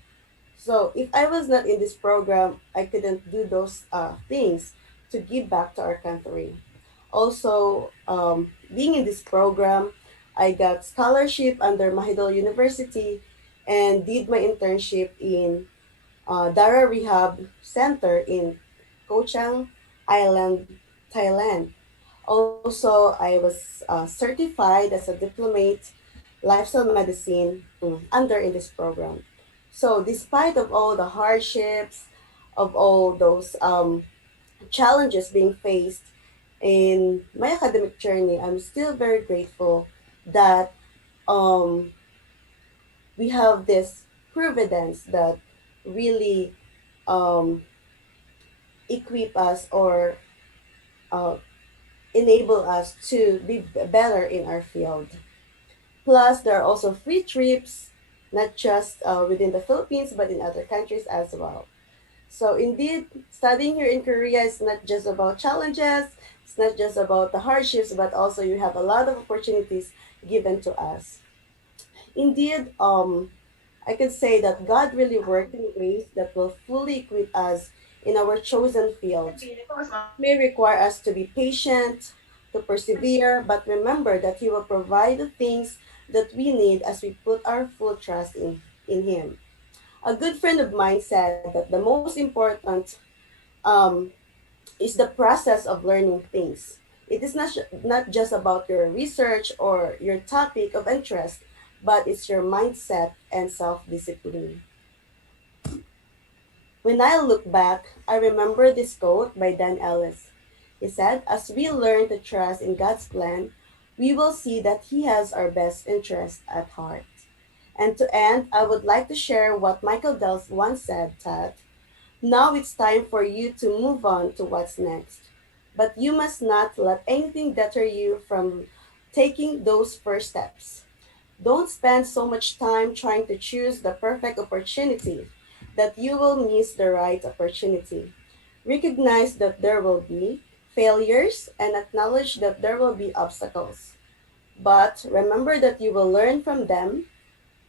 So if I was not in this program, I couldn't do those things to give back to our country. Also, being in this program, I got scholarship under Mahidol University and did my internship in Dara Rehab Center in Koh Chang Island, Thailand. Also, I was certified as a diplomate lifestyle medicine under in this program. So despite of all the hardships, of all those challenges being faced in my academic journey, I'm still very grateful that um, we have this providence that really um, equip us or uh, enable us to be better in our field. Plus, there are also free trips, not just within the Philippines, but in other countries as well. So, indeed, studying here in Korea is not just about challenges, it's not just about the hardships, but also you have a lot of opportunities given to us. Indeed, I can say that God really worked in ways that will fully equip us in our chosen field. May require us to be patient, to persevere, but remember that He will provide the things that we need as we put our full trust in Him. A good friend of mine said that the most important um, is the process of learning things. It is not just about your research or your topic of interest, but it's your mindset and self discipline. When I look back, I remember this quote by Dan Ellis. He said, "As we learn to trust in God's plan, we will see that He has our best interest at heart." And to end, I would like to share what Michael Dell once said that now it's time for you to move on to what's next. But you must not let anything deter you from taking those first steps. Don't spend so much time trying to choose the perfect opportunity that you will miss the right opportunity. Recognize that there will be failures and acknowledge that there will be obstacles. But remember that you will learn from them,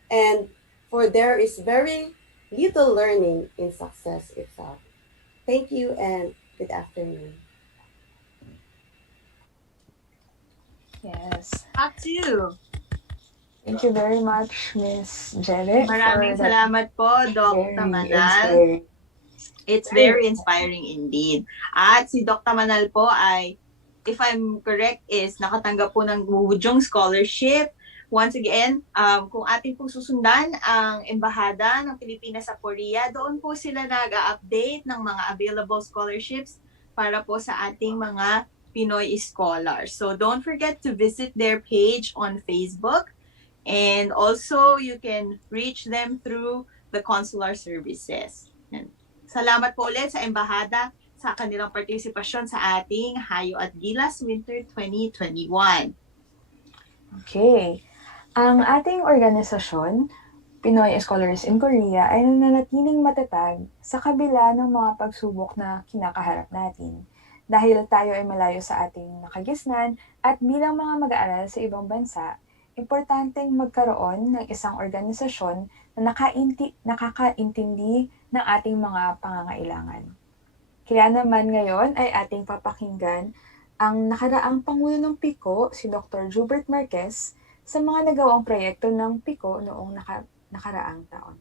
and for there is very little learning in success itself. Thank you and good afternoon. Yes. Back to you. Thank you very much, Miss Jelle, Maraming for that salamat po, Dr. very Manal. inspiring. It's very inspiring indeed. At si Dr. Manal po ay, if I'm correct, is nakatanggap po ng Wujong Scholarship. Once again, kung ating pong susundan ang Embahada ng Pilipinas sa Korea, doon po sila nag-update ng mga available scholarships para po sa ating mga Pinoy scholars. So don't forget to visit their page on Facebook. And also, you can reach them through the consular services. And salamat po ulit sa Embahada sa kanilang partisipasyon sa ating Hayo at Gilas Winter 2021. Okay. Ang ating organisasyon, Pinoy scholars in Korea ay nananatiling matatag sa kabila ng mga pagsubok na kinakaharap natin. Dahil tayo ay malayo sa ating nakagisnan at bilang mga mag-aaral sa ibang bansa, importanteng magkaroon ng isang organisasyon na nakakaintindi ng ating mga pangangailangan. Kaya naman ngayon ay ating papakinggan ang nakaraang Pangulo ng PICO, si Dr. Jubert Marquez, sa mga nagawang proyekto ng PICO noong nakaraang taon.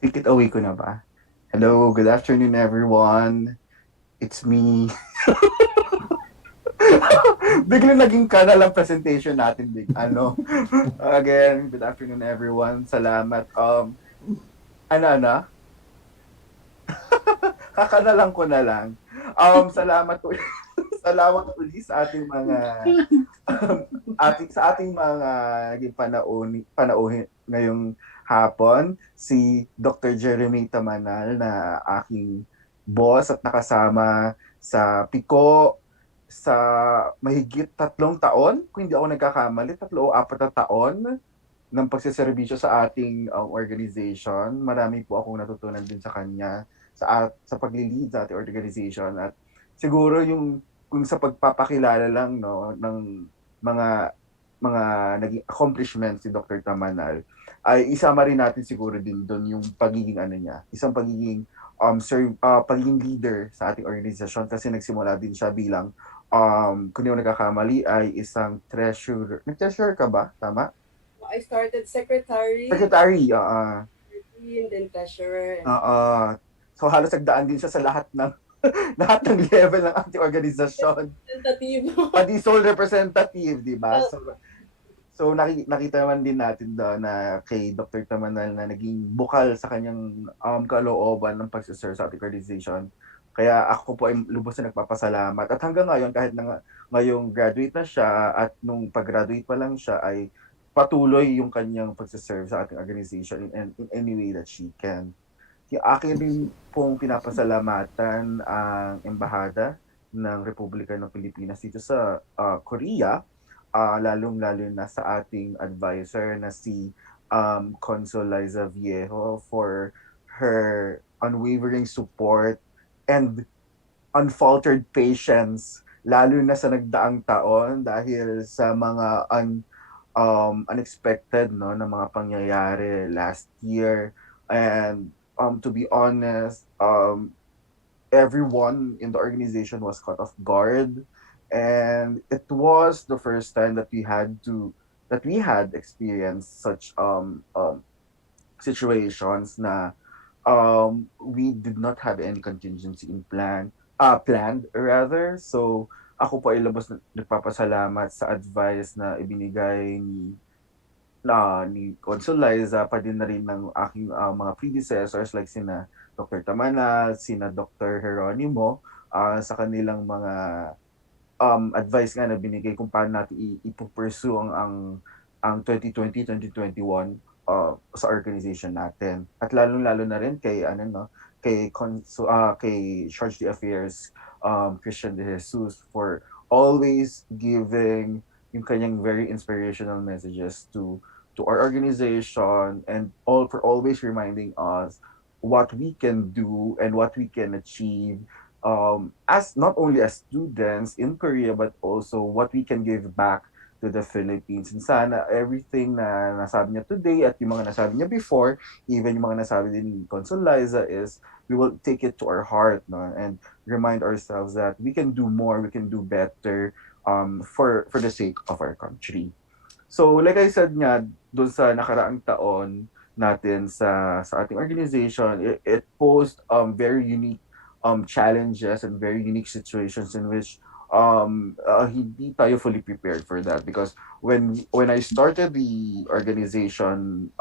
Take it away ko na ba? Hello, good afternoon everyone. It's me. Biglang naging kanal ang presentation natin. Again, good afternoon everyone. Salamat. Ano? Kakanalang ko na lang. Salamat ulit. Salamat ulit sa ating mga ating mga naging panauhin ngayong hapon, si Dr. Jeremy Tamanal na aking boss at nakasama sa PICO sa mahigit 3 taon, kung hindi ako nagkakamali, 3 o 4 na taon ng pagsiservisyo sa ating organization. Marami po akong natutunan din sa kanya sa pag-lead sa ating organization, at siguro yung kung sa pagpapakilala lang ng mga naging accomplishments si Dr. Tamanal, ay isama rin natin siguro din doon yung pagiging isang pagiging pagiging leader sa ating organisasyon, kasi nagsimula din siya bilang kung hindi ako nagkakamali ay isang treasurer. Nag-treasurer ka ba? Tama? I started secretary. Secretary, And then treasurer. So halos nagdaan din siya sa lahat ng level ng ating organisasyon. Representative. Pati sole representative, di ba? So nakita naman din natin doon na kay Dr. Tamanal na naging bukal sa kanyang kalooban ng pagsiserve sa ating organization. Kaya ako po ay lubos na nagpapasalamat. At hanggang ngayon, kahit na ngayong graduate na siya at nung pag-graduate pa lang siya, ay patuloy yung kanyang pagsiserve sa ating organization in any way that she can. Yung akin din pong pinapasalamatan ang embahada ng Republika ng Pilipinas dito sa Korea, lalong-lalo na sa ating advisor na si Consul Liza Viejo for her unwavering support and unfaltered patience, lalo na sa nagdaang taon dahil sa mga unexpected na mga pangyayari last year. And to be honest, everyone in the organization was caught off guard, and it was the first time that we had experienced such situations na we did not have any contingency planned rather. So ako po ay lubos na nagpapasalamat sa advice na ibinigay ni Consul Liza, pa din na rin ng aking mga predecessors like sina Dr. Tamanal, sina Dr. Geronimo, sa kanilang mga advice nga na binigay kung paano natin ipupursue ang 2020-2021 sa organization natin. At lalong-lalo na rin kay Charge the Affairs Christian De Jesus for always giving yung kanyang very inspirational messages to our organization, and for always reminding us what we can do and what we can achieve as not only as students in Korea, but also what we can give back to the Philippines. And sana everything na nasabi niya today at yung mga nasabi niya before, even yung mga nasabi din ni Consul Liza, is we will take it to our heart, and remind ourselves that we can do more, we can do better for the sake of our country. So like I said nga, doon sa nakaraang taon natin sa ating organization, it posed very unique challenges and very unique situations in which hindi tayo fully prepared for that, because when I started the organization,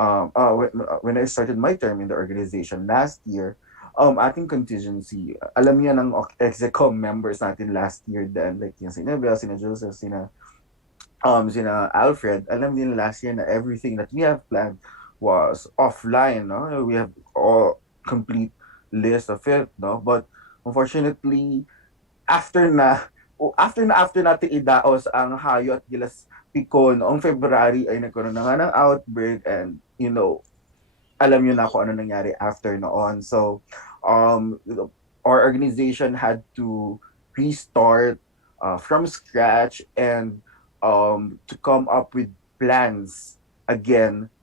when I started my term in the organization last year, ating contingency, alam niya ng execom members natin last year then, like yung sina Bel, sina Joseph, sina Alfred, alam nila last year na everything that we have planned was offline, we have all complete list of it, but unfortunately after natin idaos ang Hayo at Gilas Pico noong February ay nagkaroon na nga ng outbreak, and alam niyo na kung ano nangyari after noon. So, um, our organization had to restart from scratch, and to come up with plans again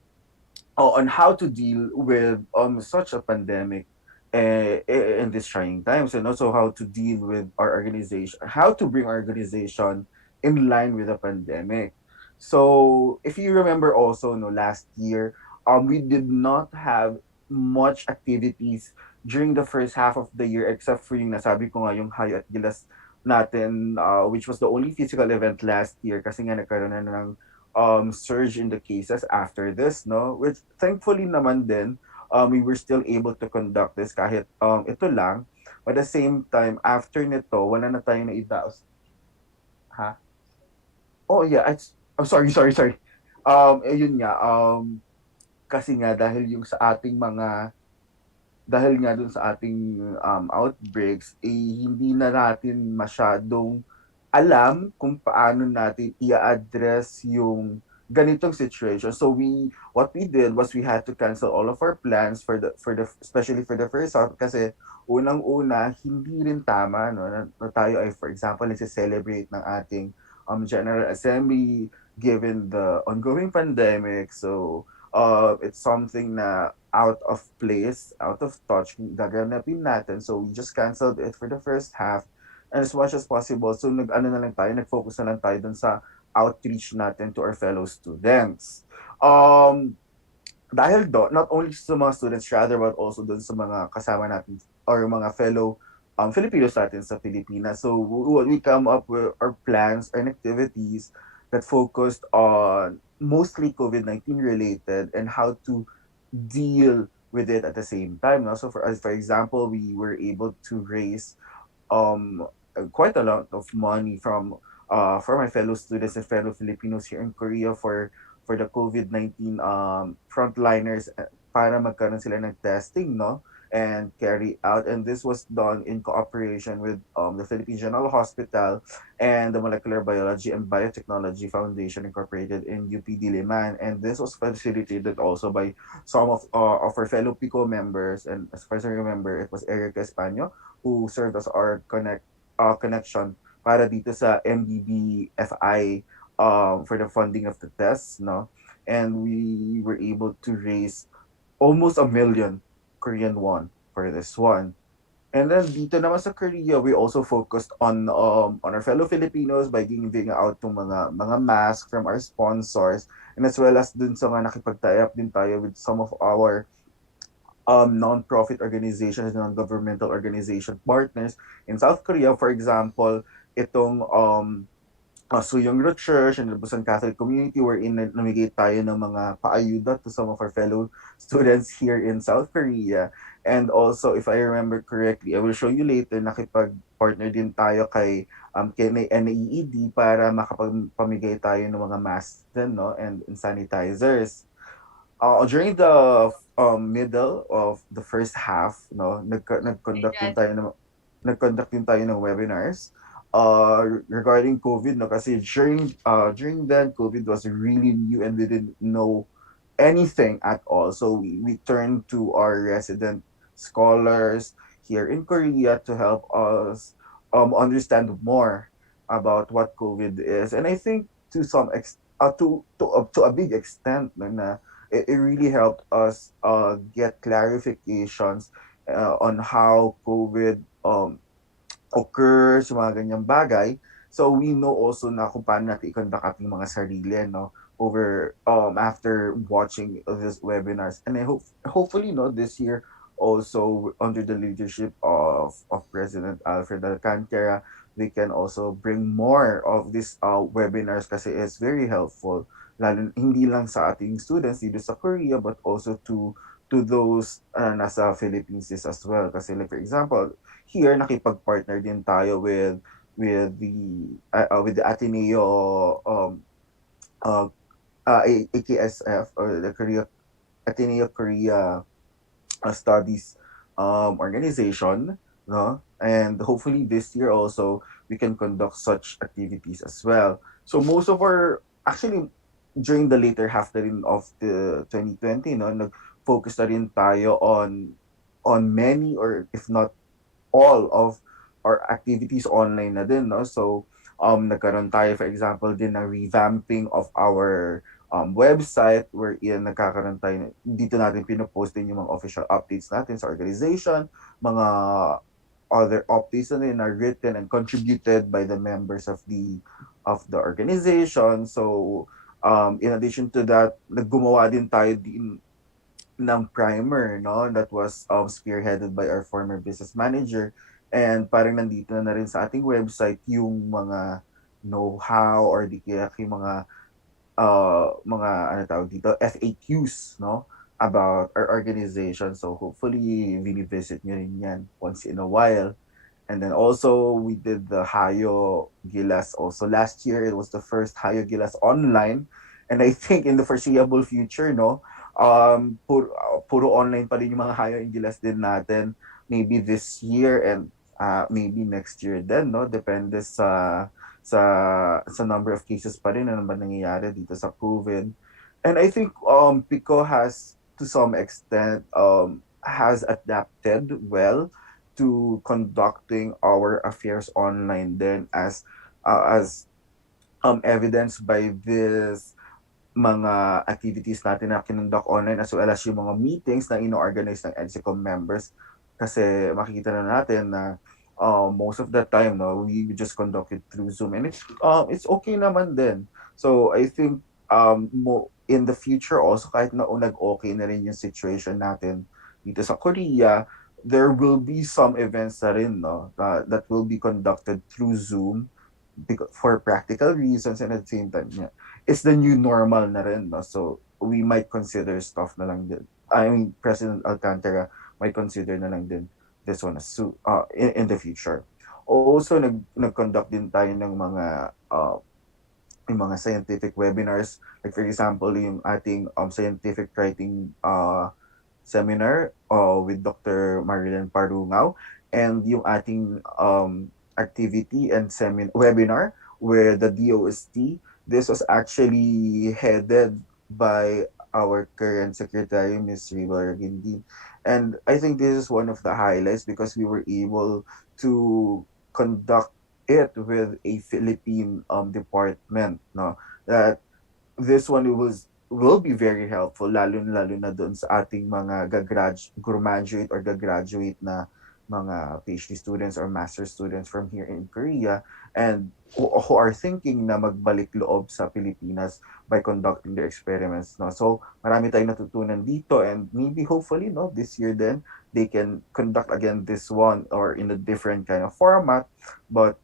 on how to deal with such a pandemic in these trying times, and also how to deal with our organization, how to bring our organization in line with the pandemic. So if you remember also, no, last year, we did not have much activities during the first half of the year, except for yung nasabi ko nga, yung Hayo at Gilas natin, which was the only physical event last year kasi nga nagkaroon na ng surge in the cases after this, no? Which thankfully naman din, we were still able to conduct this kahit ito lang. But at the same time, after nito, wala na tayong naidaos. Ha? Oh yeah, I'm sorry. Yun nga, kasi nga dahil nga dun sa ating outbreaks, hindi na natin masyadong alam kung paano natin i-address yung ganitong situation. So what we did was we had to cancel all of our plans for the especially for the first half, kasi unang-una hindi rin tama, no, na tayo ay, for example, nagse-celebrate ng ating General Assembly given the ongoing pandemic. So it's something na out of place, out of touch, gaganapin natin. So we just canceled it for the first half, and as much as possible. So nag-focus na lang tayo dun sa outreach natin to our fellow students. Dahil not only sa mga students rather, but also dun sa mga kasama natin or mga fellow Filipinos natin sa Pilipinas. So we come up with our plans and activities that focused on mostly COVID-19 related and how to deal with it at the same time. No? So for example, we were able to raise um quite a lot of money for my fellow students and fellow Filipinos here in Korea for the COVID-19 frontliners, para magkaroon sila ng testing, no, and carry out, and this was done in cooperation with the Philippine General Hospital and the Molecular Biology and Biotechnology Foundation Incorporated in UP Diliman, and this was facilitated also by some of our fellow PICO members, and as far as I remember, it was Eric Españo who served as our connection para dito sa MBBFI for the funding of the tests, no? And we were able to raise almost 1 million Korean won for this one. And then dito naman sa Korea, we also focused on our fellow Filipinos by giving out ng mga masks from our sponsors, and as well as dun sa mga nakipag-tie up din tayo with some of our non-profit organizations and non-governmental organization partners in South Korea. For example, itong Suyong Church and the Busan Catholic Community, wherein namigay tayo ng mga paayuda to some of our fellow students here in South Korea. And also, if I remember correctly, I will show you later, nakipag-partner din tayo kay NAED para makapagpamigay tayo ng mga masks din, no, and sanitizers. During the middle of the first half, no, nag-conduct din tayo ng webinars regarding COVID, no, kasi during then COVID was really new and we didn't know anything at all. So we turned to our resident scholars here in Korea to help us understand more about what COVID is. And I think to some to a big extent, na it really helped us get clarifications on how COVID occurs, mga ganyang bagay. So we know also na kung paano natin i-conduct ating mga sarili, no, over after watching these webinars. And I hopefully, no, this year also under the leadership of President Alfred Alcantara, we can also bring more of these webinars kasi it's very helpful, lalo hindi lang sa ating students dito sa Korea, but also to those nasa Philippines as well. Kasi like for example, here nakipag-partner din tayo with the Ateneo AKSF, or the Ateneo Korea Studies organization, no? And hopefully this year also we can conduct such activities as well. So most of our actually during the later half na rin of the 2020, no, nag-focus na rin tayo on many or if not all of our activities online na din, no? So, nagkaroon tayo, for example, din ng revamping of our website wherein nagkakaroon tayo, dito natin pinopost din yung mga official updates natin sa organization, mga other updates na din are written and contributed by the members of the organization. So, in addition to that, naggumawa din tayo din ng primer, no? That was spearheaded by our former business manager. And parang nandito na rin sa ating website yung mga know-how or di kaya yung mga ano tawag dito, FAQs, no? About our organization. So hopefully, visit nyo rin yan once in a while. And then also we did the Hayo Gilas also last year. It was the first Hayo Gilas online. And I think in the foreseeable future, no, puro online pa rin yung mga Hayo and Gilas din natin. Maybe this year and maybe next year then, no? Depende sa number of cases pa rin na naman nangyayari dito sa COVID. And I think Pico has to some extent has adapted well to conducting our affairs online then as evidenced by this mga activities natin na kinonduct online as well as yung mga meetings na ino-organize ng EDSICOM members kasi makikita na natin na most of the time no we just conduct it through Zoom and it's okay naman din. So I think in the future also kahit na nag-okay na rin yung situation natin dito sa Korea, there will be some events na rin no that will be conducted through Zoom for practical reasons and at the same time yeah, it's the new normal na rin no so we might consider stuff na lang din. I mean President Alcantara might consider na lang din this one as in the future. Also nag-conduct din tayo ng yung mga scientific webinars like for example yung ating scientific writing seminar with Dr. Marilyn Parungaw and yung ating activity and webinar with the DOST. This was actually headed by our current secretary, Ms. Riva Gindin. And I think this is one of the highlights because we were able to conduct it with a Philippine department. No, that this one will be very helpful lalo na doon sa ating mga graduate or gagraduate na mga PhD students or master students from here in Korea and who are thinking na magbalik loob sa Pilipinas by conducting their experiments no so marami tayong natutunan dito and maybe hopefully no this year then they can conduct again this one or in a different kind of format but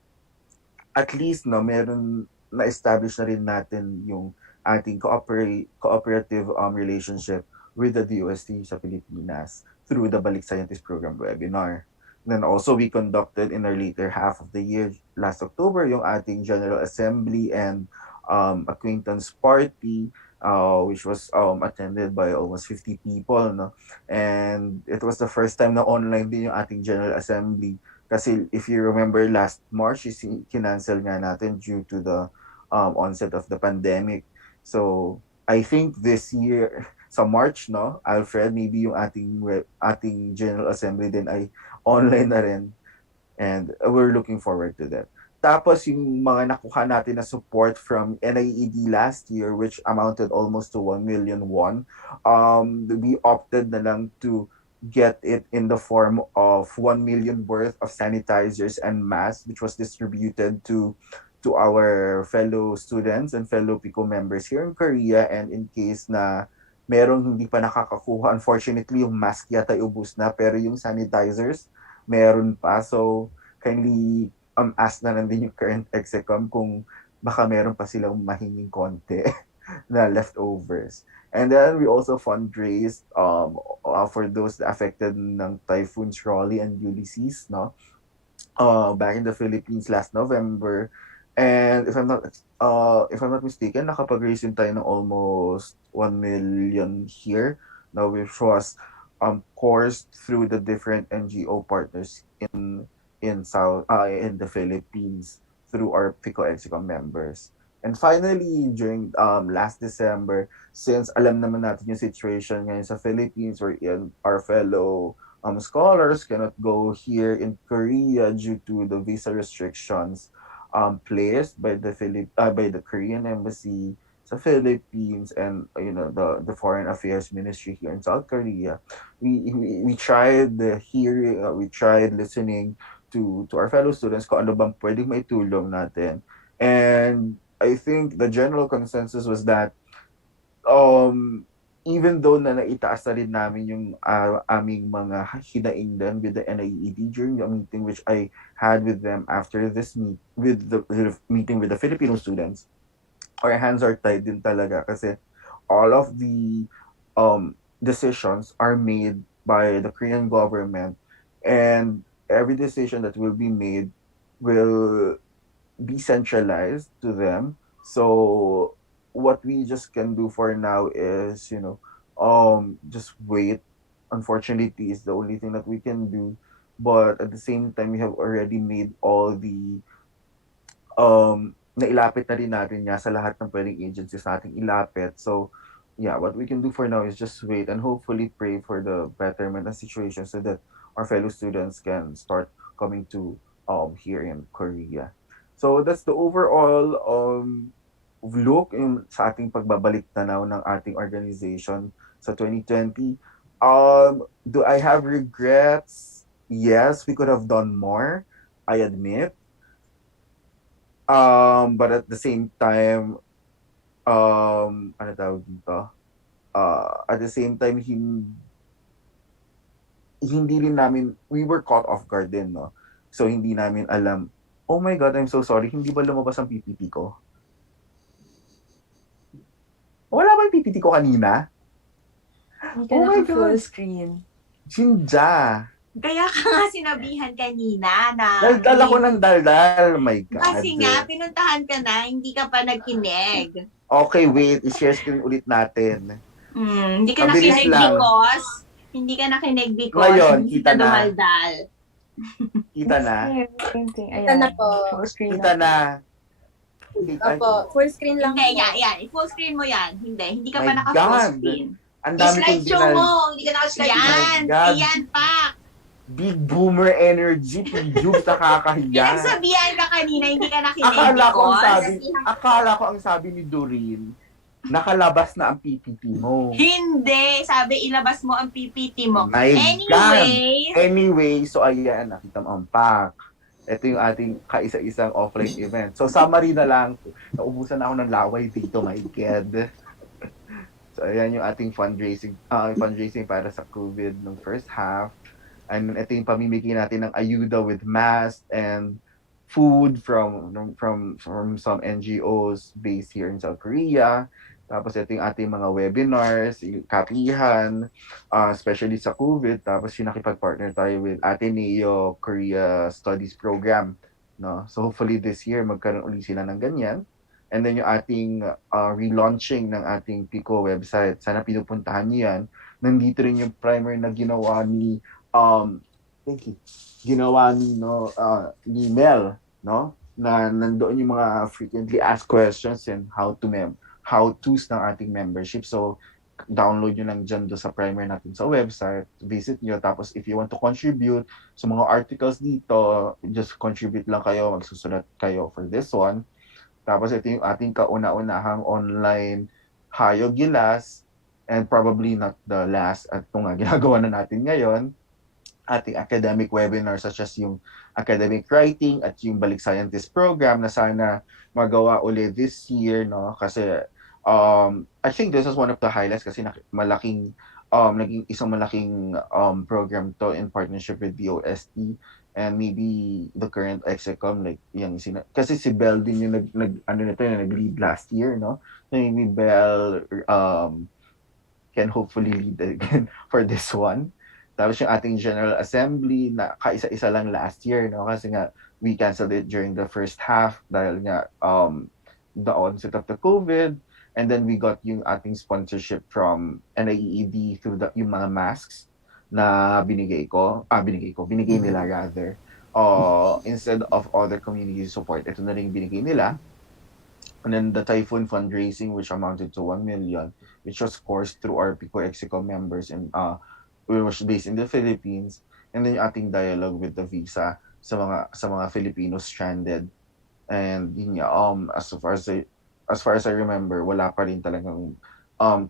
at least no meron na establish na rin natin yung ating cooperative relationship with the DOST sa Pilipinas through the Balik Scientist Program webinar. Then also we conducted in our later half of the year last October yung ating General Assembly and acquaintance party which was attended by almost 50 people no and it was the first time na online din yung ating General Assembly kasi if you remember last March kinancel nga natin due to the onset of the pandemic. So I think this year sa March no, Alfred, maybe yung ating General Assembly din ay online na rin and we're looking forward to that. Tapos yung mga nakuha natin na support from NIED last year which amounted almost to 1 million won, we opted na lang to get it in the form of 1 million worth of sanitizers and masks which was distributed to our fellow students and fellow PICO members here in Korea and in case na merong hindi pa nakakakuha, unfortunately yung mask yata ubus na pero yung sanitizers meron pa so kindly ask na lang din yung current execom kung baka meron pa silang mahinging konti na leftovers. And then we also fundraised for those affected ng typhoons Rolly and Ulysses no back in the Philippines last November. And if I'm not mistaken, nakapag-raise din tayo ng almost 1 million here, now which was coursed through the different NGO partners in the Philippines through our PICO Execom members. And finally, during last December, since alam naman natin yung situation ngayon sa Philippines, wherein our fellow scholars cannot go here in Korea due to the visa restrictions placed by by the Korean embassy sa Philippines, and the Foreign Affairs Ministry here in South Korea. We tried hearing, we tried listening to our fellow students kung ano bang pwedeng maitulong natin. And I think the general consensus was that even though na naitaas na rin namin yung aming mga hinaingdan with the NIED during the meeting which I had with them after this meeting with the Filipino students, our hands are tied din talaga kasi all of the decisions are made by the Korean government, and every decision that will be made will be centralized to them. So what we just can do for now is, just wait. Unfortunately, is the only thing that we can do. But at the same time, we have already made all the nailapit na rin natin niya sa lahat ng pwedeng agencies nating ilapit. So, yeah, what we can do for now is just wait and hopefully pray for the betterment of situation so that our fellow students can start coming to here in Korea. So that's the overall look sa ating pagbabalik tanaw ng ating organization sa 2020. Do I have regrets? Yes, we could have done more. I admit. But at the same time, ano tawag dito? At the same time, hindi rin namin, we were caught off guard din, no? So, hindi namin alam, oh my God, I'm so sorry, hindi ba lumabas ang PPT ko? Wala ba yung PPT ko kanina? Hindi ka Oh my naka-full God. screen. Sinja. Kaya ka nga sinabihan kanina na... Daldal ako ng daldal. Oh my God. Kasi nga, pinuntahan ka na, hindi ka pa nagkinig. Okay, wait. I-share screen ulit natin. Hindi ka Mabilis nakinig lang. hindi ka nakinig because Ngayon, hindi kita ka na. dumaldal. Kita na? Same thing. Kita na po. Full screen Kita na. Kita. Opo, full screen lang Hindi, po. yan. Full screen mo yan. Hindi ka My pa naka-full God. screen. Ang dami kong I-slideshow mo. Hindi ka naka-slide. Yan, my God. yan pa. Big boomer energy. Yung nakakahiya. Pinagsabihan ka kanina, hindi ka nakinig Akala ko ang sabi ni Doreen, nakalabas na ang PPT mo. Hindi. Sabi, ilabas mo ang PPT mo. My Anyway, Anyway, so ayan, nakita mo ang pack. Ito yung ating kaisa-isang offline event. So summary na lang, naubusan na ako ng laway dito, my God. So ayan yung ating fundraising para sa COVID ng first half. And ito yung pamimigay natin ng ayuda with masks and food from some NGOs based here in South Korea. Tapos ito yung ating mga webinars, yung kapihan, especially sa COVID. Tapos yung nakipag-partner tayo with Ateneo Korea Studies Program. No? So hopefully this year magkaroon ulit sila ng ganyan. And then yung ating relaunching ng ating Pico website. Sana pinupuntahan niyo yan. Nandito rin yung primer na ginawa ni ni Mel, no? Na nandoon yung mga frequently asked questions and how-tos ng ating membership. So, download nyo lang dyan sa primer natin sa website. Visit nyo. Tapos, if you want to contribute sa mga articles dito, just contribute lang kayo. Magsusulat kayo for this one. Tapos, ito yung ating kauna-unahang online Hayo Gilas, and probably not the last at itong ginagawa na natin ngayon, ating academic webinar such as yung academic writing at yung Balik Scientist program na sana magawa ulit this year, no? Kasi I think this is one of the highlights kasi naging isang malaking program to in partnership with DOST and maybe the current execom, like yung kasi si Bell din yung nag-lead last year, no? So maybe Bell can hopefully lead again for this one. Tapos yung ating General Assembly na kaisa-isa lang last year, no? Kasi nga we canceled it during the first half dahil nga the onset of the COVID, and then we got yung ating sponsorship from NIED through yung mga masks na binigay nila rather, instead of other community support. Ito na rin yung binigay nila. And then the typhoon fundraising, which amounted to 1 million, which was coursed through our Pico Execo members and we was based in the Philippines. And then yung ating dialogue with the visa sa mga Filipinos stranded. And yun nga, as far as I remember, wala pa rin talagang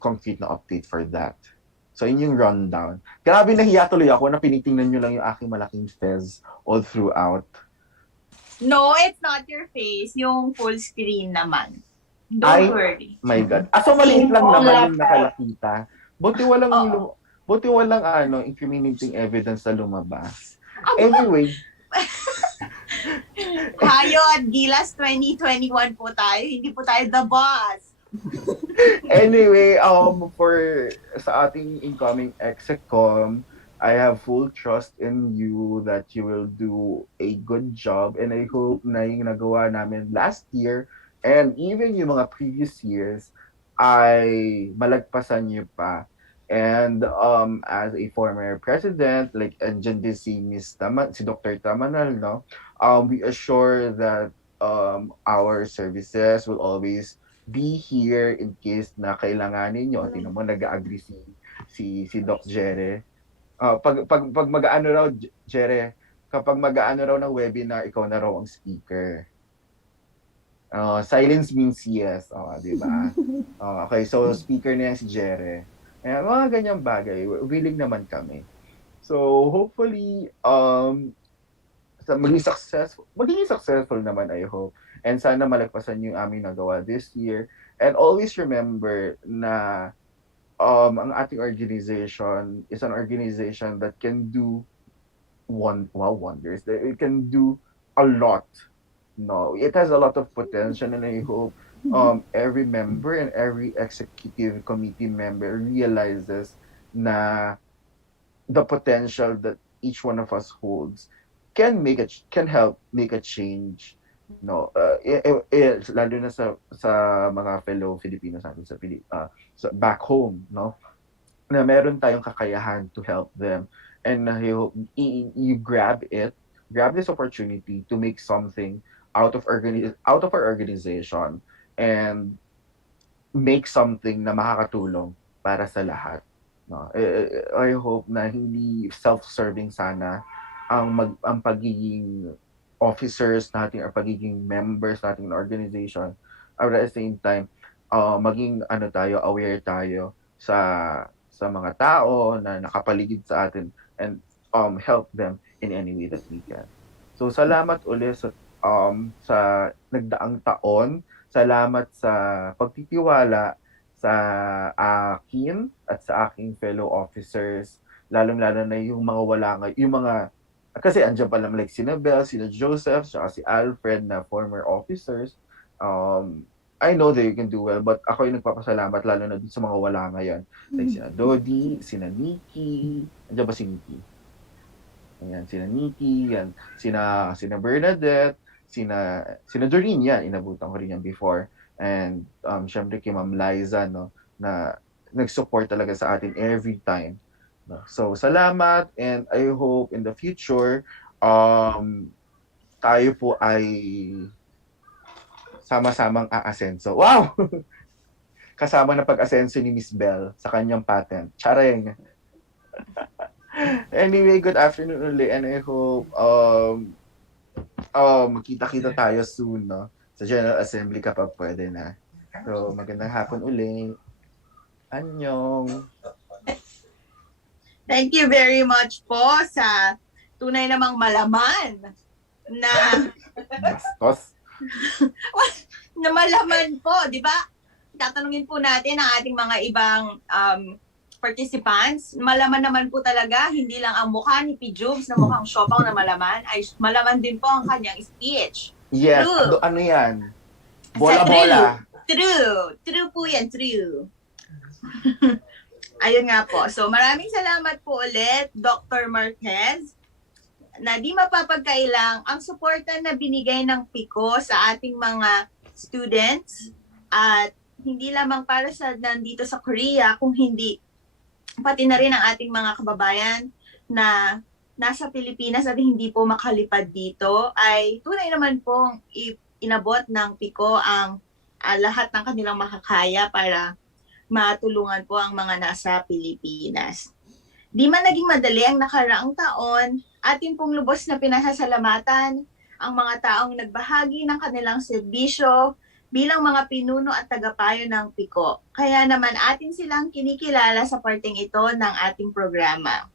concrete na update for that. So yun yung rundown. Grabe, nahiya tuloy ako na pinitingnan nyo lang yung aking malaking fez all throughout. No, it's not your face. Yung full screen naman. Don't Ay, worry. My God. So maliit lang naman yung nakalakita. Buti walang, Oo. buti walang incriminating evidence na lumabas. Anyway, Hayo at Gilas 2021 po tayo. Hindi po tayo the boss. anyway, sa ating incoming execom, I have full trust in you that you will do a good job, and I hope na yung nagawa namin last year and even yung mga previous years ay malagpasan niyo pa. And as a former president, like andyan din si Dr. Tamanal, no? We assure that our services will always be here in case na kailanganin nyo. Tingnan mo, nag-agree si Doc Jere. Pag mag-aano raw, Jere, kapag mag-aano raw ng webinar, ikaw na raw ang speaker. Silence means yes. Di ba? Okay, so speaker na yan si Jere. Mga ganyang bagay, willing naman kami. So hopefully, magiging successful naman, I hope. And sana malagpasan yung aming nagawa this year. And always remember na ang ating organization is an organization that can do wonders. It can do a lot. No, it has a lot of potential, and I hope every member and every executive committee member realizes na the potential that each one of us holds can help make a change. No, lalo na sa mga fellow Filipinos natin sa back home, no, na meron tayong kakayahan to help them, and you grab this opportunity to make something out of our organization and make something na makakatulong para sa lahat. No, I hope na hindi self-serving sana ang pagiging officers natin or pagiging members natin ng organization. At the same time, maging aware tayo sa mga tao na nakapaligid sa atin and help them in any way that we can. So salamat ulit sa nagdaang taon. Salamat sa pagtitiwala sa akin at sa aking fellow officers, lalong-lalo na yung mga kasi andyan pa lang like sina Belle, sina Joseph, saka si Alfred na former officers. I know that you can do well, but ako yung nagpapasalamat lalo na dun sa mga wala ngayon. Like sina Dodi, sina Nikki, andyan ba si Nikki? Ayan, sina Nikki, yan, sina Bernadette, sina Doreen, yan, inabutan ko rin yan before. And syempre kay Ma'am Liza, no, na nag-support talaga sa atin every time. So, salamat, and I hope in the future, tayo po ay sama-samang aasenso. Wow! Kasama na pag-asenso ni Miss Belle sa kanyang patent. Charing! Anyway, good afternoon ulit, and I hope magkita-kita tayo soon, no? Sa General Assembly kapag pwede na. So, magandang hapon ulit. Annyeong! Thank you very much po sa tunay namang malaman na Bastos. na malaman po, di ba? Tatanungin po natin ang ating mga ibang participants. Malaman naman po talaga, hindi lang ang mukha ni P. Jubes na mukhang siopaw na malaman, ay malaman din po ang kanyang speech. Yes, ano yan? Bola-bola. True po yan, true. Ayun nga po. So maraming salamat po ulit, Dr. Marquez, na di mapapagkailang ang suporta na binigay ng PICO sa ating mga students at hindi lamang para sa nandito sa Korea, kung hindi pati na rin ang ating mga kababayan na nasa Pilipinas at hindi po makalipad dito, ay tunay naman pong inabot ng PICO ang lahat ng kanilang makakaya para matulungan po ang mga nasa Pilipinas. Di man naging madali ang nakaraang taon, atin pong lubos na pinasasalamatan ang mga taong nagbahagi ng kanilang serbisyo bilang mga pinuno at tagapayo ng PICO. Kaya naman atin silang kinikilala sa parteng ito ng ating programa.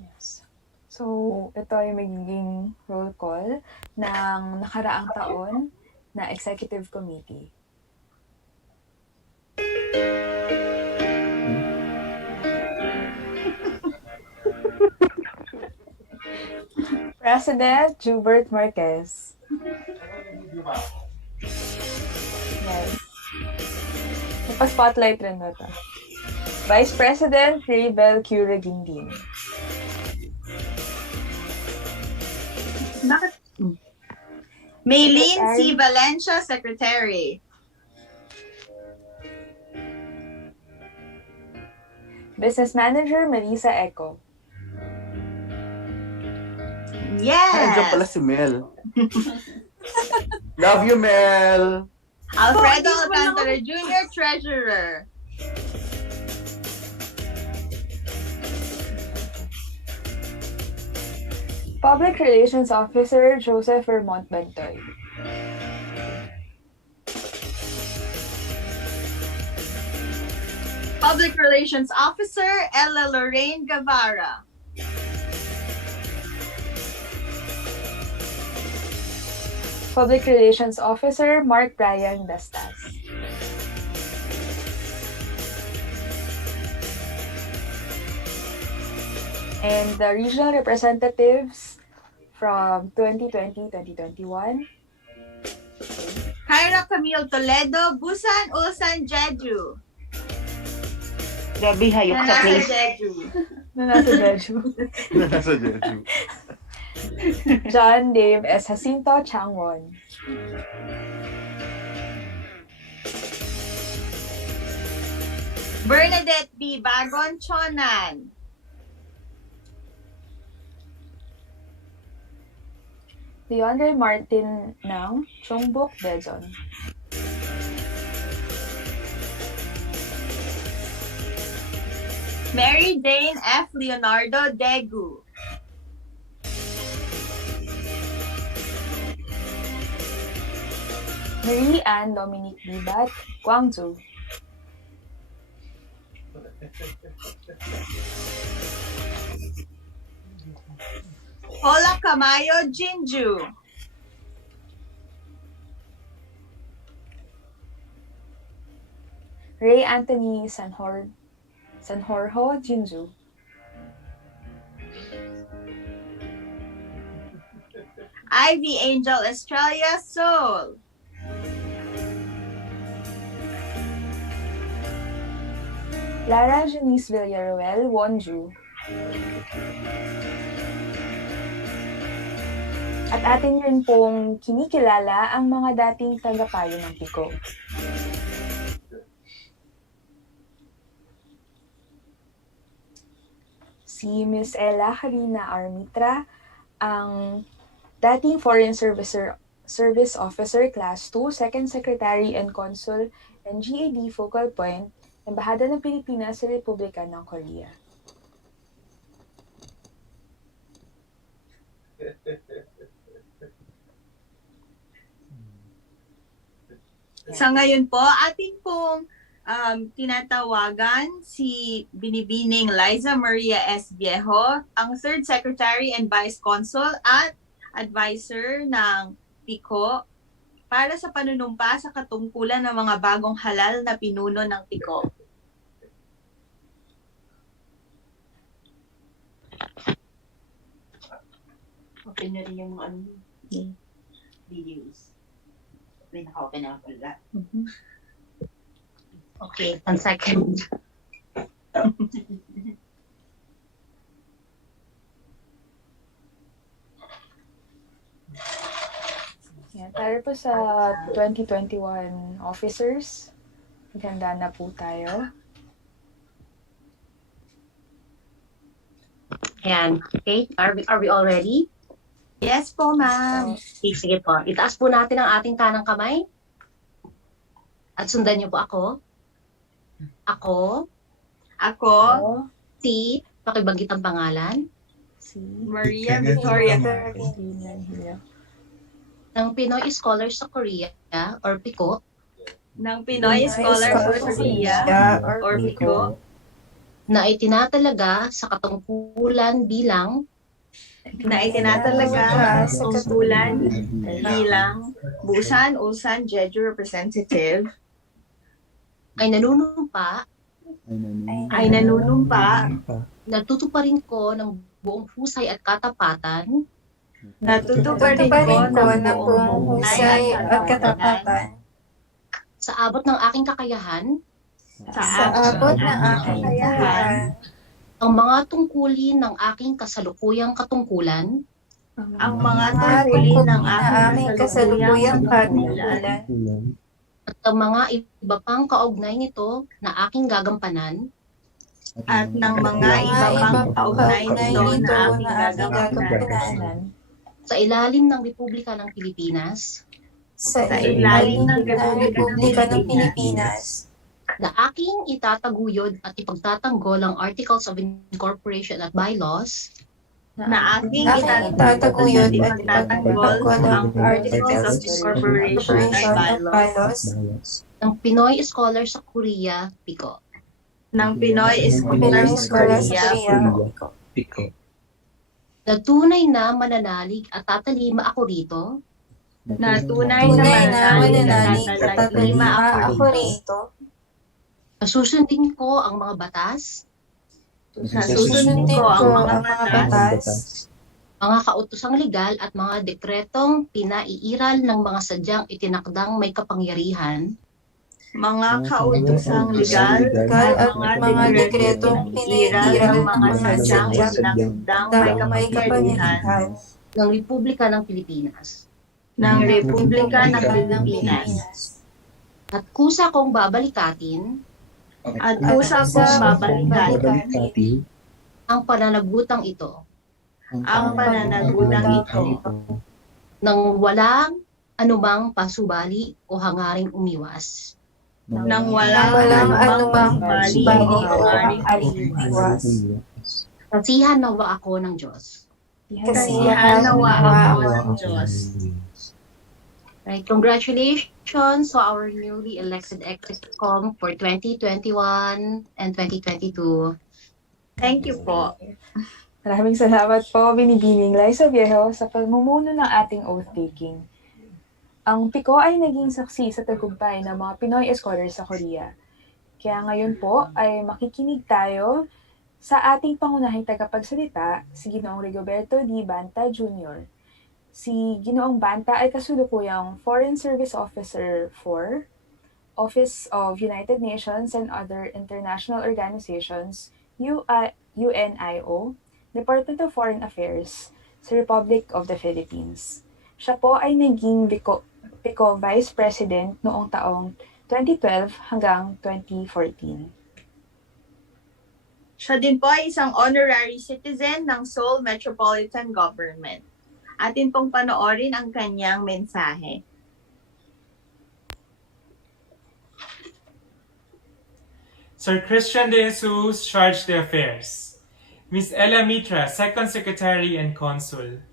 Yes. So, ito ay magiging roll call ng nakaraang taon na Executive Committee. President Jubert Marquez. Yes. Napa-spotlight rin na to. Vice President Raybel Q. Reguindin. Bakit? Maylene C. Valencia, Secretary. Business Manager Marisa Eco. Nandiyan pala Yes! si Mel. Love you, Mel! Alfredo Alcantara Jr., Treasurer. Public Relations Officer Joseph Vermont Bentoy. Public Relations Officer Ella Lorraine Guevara. Public Relations Officer Mark Brian Dastas. And the regional representatives from 2020-2021. Kyra Camille Toledo, Busan, Ulsan, Jeju. Grabe, hayok sa Nasa place. Jeju. Na nasa Jeju. Nasa Jeju. John Dave S. Jacinto Changwon. Bernadette B. Bagon Chonan. Leandre Martin ng Chongbuk Dezon. Mary Jane F. Leonardo Degu. Marie Ann Dominique Bibat, Guangzhou. Paula Camayo, Jinju. Ray Anthony Sanjorjo, Jinju. Ivy Angel Estrella, Seoul. Lara Janice Villaruel, Wonju. At atin rin pong kinikilala ang mga dating tagapayo ng PICO. Si Miss Ella Karina Armitra, ang dating Foreign Service Officer Class 2, Second Secretary and Consul and GAD Focal Point, Embahada ng Pilipinas sa Republika ng Korea. Sa ngayon po, atin pong tinatawagan si Binibining Liza Maria S. Viejo, ang Third Secretary and Vice Consul at Advisor ng PICO para sa panunumpa sa katungkulan ng mga bagong halal na pinuno ng PICO. Open na rin yung ano, videos. May naka-open na pala. Okay, 1 second. Yan, para po sa 2021 officers, maganda na po tayo. Ayan. Okay, are we all ready? Yes po, ma'am. Okay, sige po. Itaas po natin ang ating kanang kamay. At sundan niyo po ako. Ako, Ako, si, pakibanggit ang pangalan, Si Maria Victoria Gilan Hila. ng Pinoy Scholars sa Korea, or PICO, ng Pinoy Scholars of Korea, or PICO, na itinatalaga sa katungkulan bilang na itinatalaga sa katungkulan bilang Busan-Ulsan Jeju Representative, ay nanunumpa, natutuparin ko ng buong husay at katapatan natutuparin ko ng buong husay at katapatan sa abot ng aking kakayahan sa abot ng aking kakayahan ang mga tungkulin ng aking kasalukuyang katungkulan ang mga tungkulin ng aking kasalukuyang katungkulan at ang mga iba pang kaugnay nito na aking gagampanan at ng mga iba pang kaugnay nito na aking gagampanan sa ilalim ng Republika ng Pilipinas sa ilalim ng Republika ng Pilipinas na aking itataguyod at ipagtatanggol ang Articles of Incorporation at Bylaws na aking itataguyod at ipagtatanggol ang Articles of Incorporation at Bylaws ng Pinoy Scholars sa Korea, PICO. ng Pinoy Scholars Korea, Pico. Na tunay na mananalig at tatalima ako rito na tunay na mananalig at tatalima ako rito na susundin ko ang mga batas, na susundin ko ang mga batas, mga kautosang legal at mga dekretong pinaiiral ng mga sadyang itinakdang may kapangyarihan mga kautosang legal at mga dekretong pinaiiral ng mga sadyang itinakdang may kapangyarihan ng Republika ng Pilipinas. ng Republika ng Pilipinas. At kusa kong babalikatin At kusa kong babalikatin ang pananagutang ito ang pananagutang ito nang walang anumang pasubali o hangaring umiwas. nang walang anumang bali o hangaring umiwas. Kasihan nawa ako ng Diyos. Kasihan nawa ako ng Diyos. Right, congratulations to our newly elected ExCom for 2021 and 2022. Thank you po. Maraming salamat po, Binibining Liza Viejo, sa pagmumuno ng ating oath-taking. Ang PICO ay naging saksi sa tagumpay ng mga Pinoy Scholars sa Korea. Kaya ngayon po ay makikinig tayo sa ating pangunahing tagapagsalita, si Ginoong Rigoberto D. Banta Jr. Si Ginoong Banta ay kasulukuyang Foreign Service Officer 4, Office of United Nations and Other International Organizations, UNIO, Department of Foreign Affairs, sa Republic of the Philippines. Siya po ay naging PICO Vice President noong taong 2012 hanggang 2014. Siya din po ay isang honorary citizen ng Seoul Metropolitan Government. Atin pong panoorin ang kanyang mensahe. Sir Christian De Jesus, Charge d'Affaires. Ms. Ella Mitra, Second Secretary and Consul.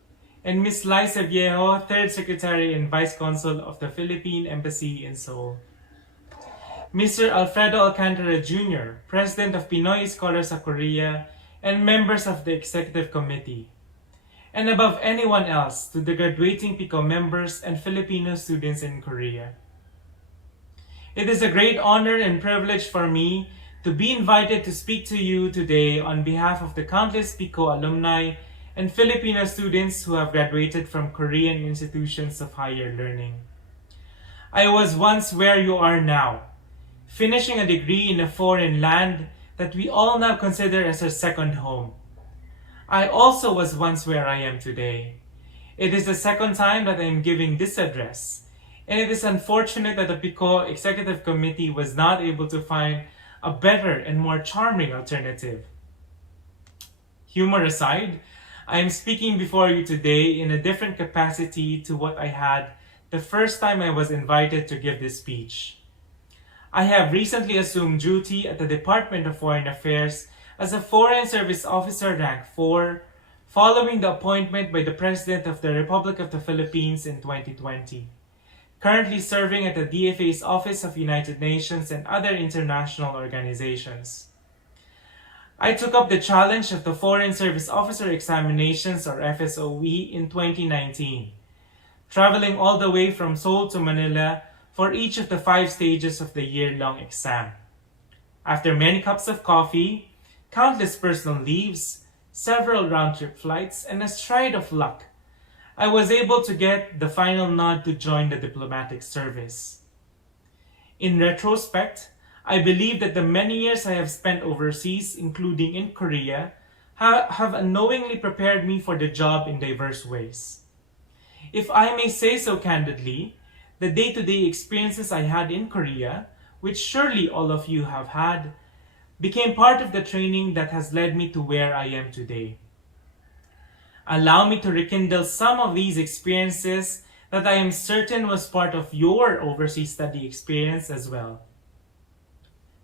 And Ms. Liza Viejo, Third Secretary and Vice Consul of the Philippine Embassy in Seoul. Mr. Alfredo Alcantara Jr., President of Pinoy Scholars of Korea, and members of the Executive Committee. And above anyone else, to the graduating PICO members and Filipino students in Korea. It is a great honor and privilege for me to be invited to speak to you today on behalf of the countless PICO alumni and Filipino students who have graduated from Korean institutions of higher learning. I was once where you are now, finishing a degree in a foreign land that we all now consider as our second home. I also was once where I am today. It is the second time that I am giving this address, and it is unfortunate that the PICO Executive Committee was not able to find a better and more charming alternative. Humor aside, I am speaking before you today in a different capacity to what I had the first time I was invited to give this speech. I have recently assumed duty at the Department of Foreign Affairs as a Foreign Service Officer Rank 4, following the appointment by the President of the Republic of the Philippines in 2020. Currently serving at the DFA's Office of United Nations and other international organizations. I took up the challenge of the Foreign Service Officer Examinations, or FSOE, in 2019, traveling all the way from Seoul to Manila for each of the 5 stages of the year-long exam. After many cups of coffee, countless personal leaves, several round-trip flights, and a stride of luck, I was able to get the final nod to join the diplomatic service. In retrospect, I believe that the many years I have spent overseas, including in Korea, have unknowingly prepared me for the job in diverse ways. If I may say so candidly, the day-to-day experiences I had in Korea, which surely all of you have had, became part of the training that has led me to where I am today. Allow me to rekindle some of these experiences that I am certain was part of your overseas study experience as well.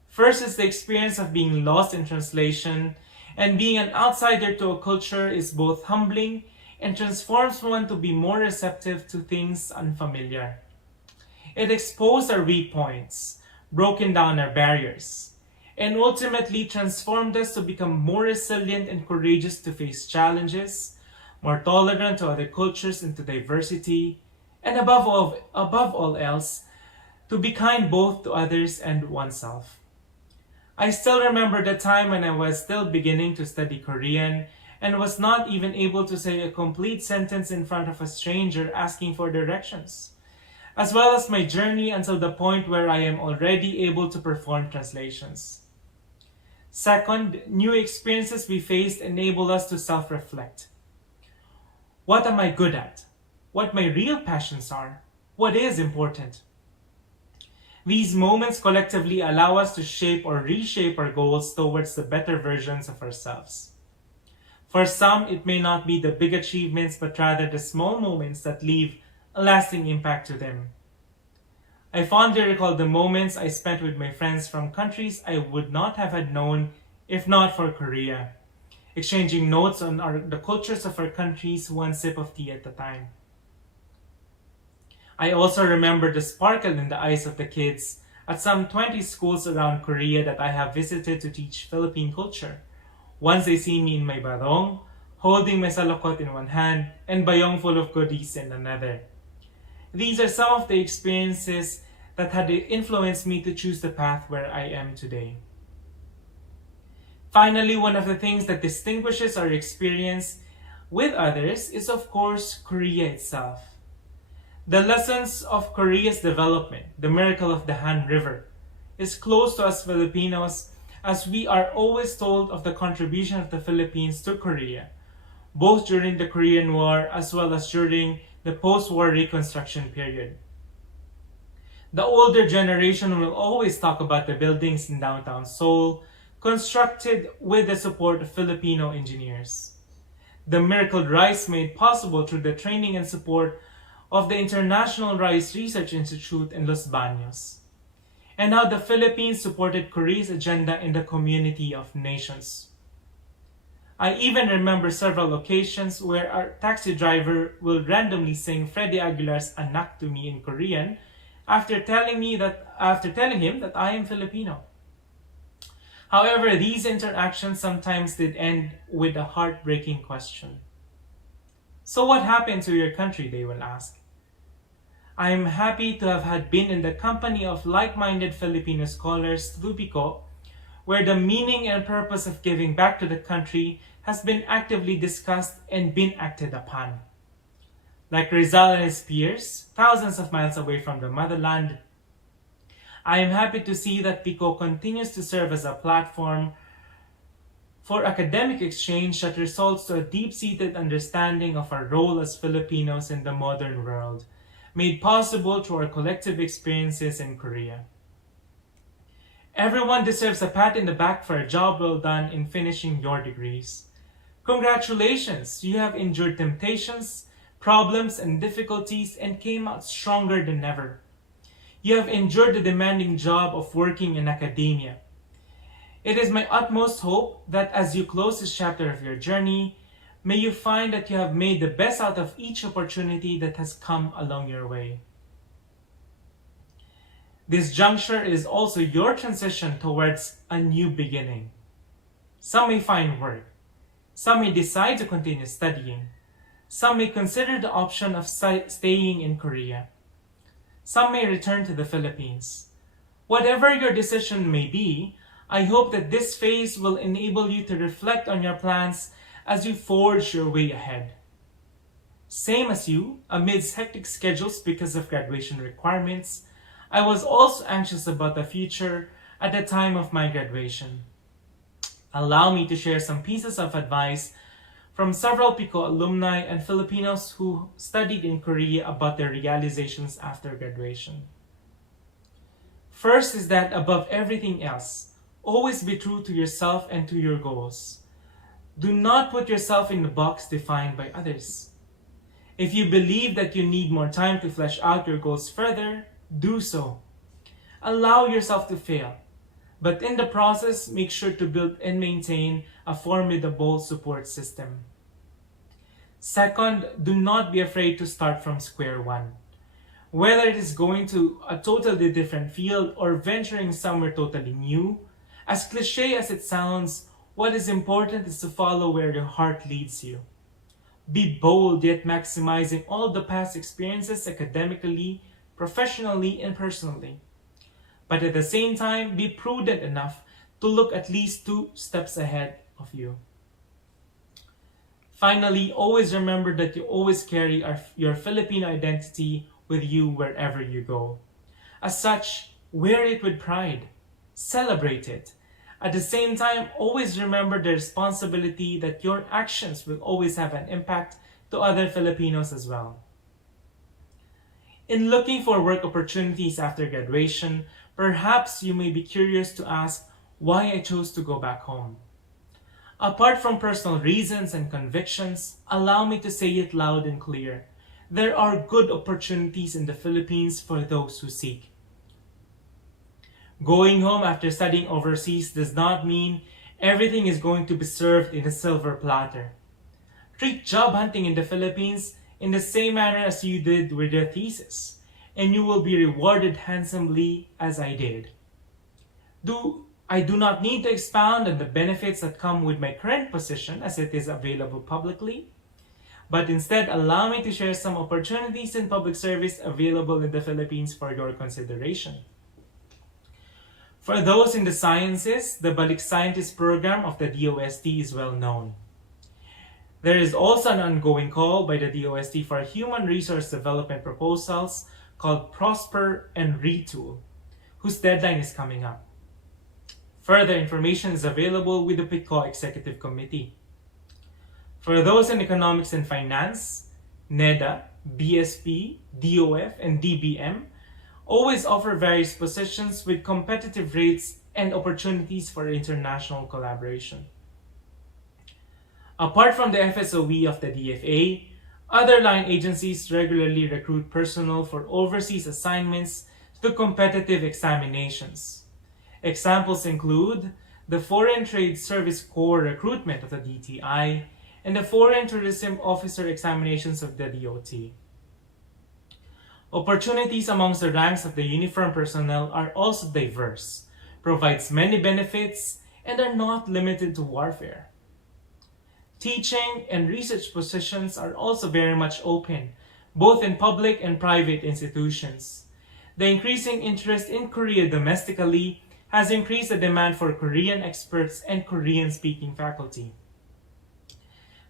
First is the experience of being lost in translation, and being an outsider to a culture is both humbling and transforms one to be more receptive to things unfamiliar. It exposed our weak points, broken down our barriers, and ultimately transformed us to become more resilient and courageous to face challenges, more tolerant to other cultures and to diversity, and above all else, to be kind both to others and oneself. I still remember the time when I was still beginning to study Korean and was not even able to say a complete sentence in front of a stranger asking for directions, as well as my journey until the point where I am already able to perform translations. Second, new experiences we faced enable us to self-reflect. What am I good at? What my real passions are? What is important? These moments collectively allow us to shape or reshape our goals towards the better versions of ourselves. For some, it may not be the big achievements, but rather the small moments that leave a lasting impact to them. I fondly recall the moments I spent with my friends from countries I would not have had known if not for Korea, exchanging notes on the cultures of our countries one sip of tea at a time. I also remember the sparkle in the eyes of the kids at some 20 schools around Korea that I have visited to teach Philippine culture. Once they see me in my barong, holding my salokot in one hand and bayong full of goodies in another. These are some of the experiences that had influenced me to choose the path where I am today. Finally, one of the things that distinguishes our experience with others is, of course, Korea itself. The lessons of Korea's development, the miracle of the Han River, is close to us Filipinos, as we are always told of the contribution of the Philippines to Korea, both during the Korean War as well as during the post-war reconstruction period. The older generation will always talk about the buildings in downtown Seoul, constructed with the support of Filipino engineers. The miracle rice made possible through the training and support of the International Rice Research Institute in Los Baños, and how the Philippines supported Korea's agenda in the community of nations. I even remember several occasions where our taxi driver will randomly sing Freddie Aguilar's Anak to me in Korean after telling him that I am Filipino. However, these interactions sometimes did end with a heartbreaking question. So what happened to your country, they will ask. I am happy to have had been in the company of like-minded Filipino scholars through PICO, where the meaning and purpose of giving back to the country has been actively discussed and been acted upon. Like Rizal and his peers, thousands of miles away from the motherland, I am happy to see that PICO continues to serve as a platform for academic exchange that results to a deep-seated understanding of our role as Filipinos in the modern world, made possible through our collective experiences in Korea. Everyone deserves a pat in the back for a job well done in finishing your degrees. Congratulations! You have endured temptations, problems, and difficulties and came out stronger than ever. You have endured the demanding job of working in academia. It is my utmost hope that as you close this chapter of your journey, may you find that you have made the best out of each opportunity that has come along your way. This juncture is also your transition towards a new beginning. Some may find work. Some may decide to continue studying. Some may consider the option of staying in Korea. Some may return to the Philippines. Whatever your decision may be, I hope that this phase will enable you to reflect on your plans as you forge your way ahead. Same as you, amidst hectic schedules because of graduation requirements, I was also anxious about the future at the time of my graduation. Allow me to share some pieces of advice from several PICO alumni and Filipinos who studied in Korea about their realizations after graduation. First is that above everything else, always be true to yourself and to your goals. Do not put yourself in the box defined by others. If you believe that you need more time to flesh out your goals further, do so. Allow yourself to fail, but in the process, make sure to build and maintain a formidable support system. Second, do not be afraid to start from square one. Whether it is going to a totally different field or venturing somewhere totally new, as cliche as it sounds, what is important is to follow where your heart leads you. Be bold, yet maximizing all the past experiences academically, professionally, and personally. But at the same time, be prudent enough to look at least 2 steps ahead of you. Finally, always remember that you always carry your Filipino identity with you wherever you go. As such, wear it with pride. Celebrate it. At the same time, always remember the responsibility that your actions will always have an impact to other Filipinos as well. In looking for work opportunities after graduation, perhaps you may be curious to ask why I chose to go back home. Apart from personal reasons and convictions, allow me to say it loud and clear. There are good opportunities in the Philippines for those who seek. Going home after studying overseas does not mean everything is going to be served in a silver platter. Treat job hunting in the Philippines in the same manner as you did with your thesis, and you will be rewarded handsomely as I did. I do not need to expound on the benefits that come with my current position as it is available publicly, but instead allow me to share some opportunities in public service available in the Philippines for your consideration. For those in the sciences, the Balik Scientist program of the DOST is well known. There is also an ongoing call by the DOST for human resource development proposals called Prosper and Retool, whose deadline is coming up. Further information is available with the PICO Executive Committee. For those in economics and finance, NEDA, BSP, DOF, and DBM always offer various positions with competitive rates and opportunities for international collaboration. Apart from the FSOE of the DFA, other line agencies regularly recruit personnel for overseas assignments to competitive examinations. Examples include the Foreign Trade Service Corps recruitment of the DTI and the Foreign Tourism Officer examinations of the DOT. Opportunities amongst the ranks of the uniformed personnel are also diverse, provides many benefits, and are not limited to warfare. Teaching and research positions are also very much open, both in public and private institutions. The increasing interest in Korea domestically has increased the demand for Korean experts and Korean-speaking faculty.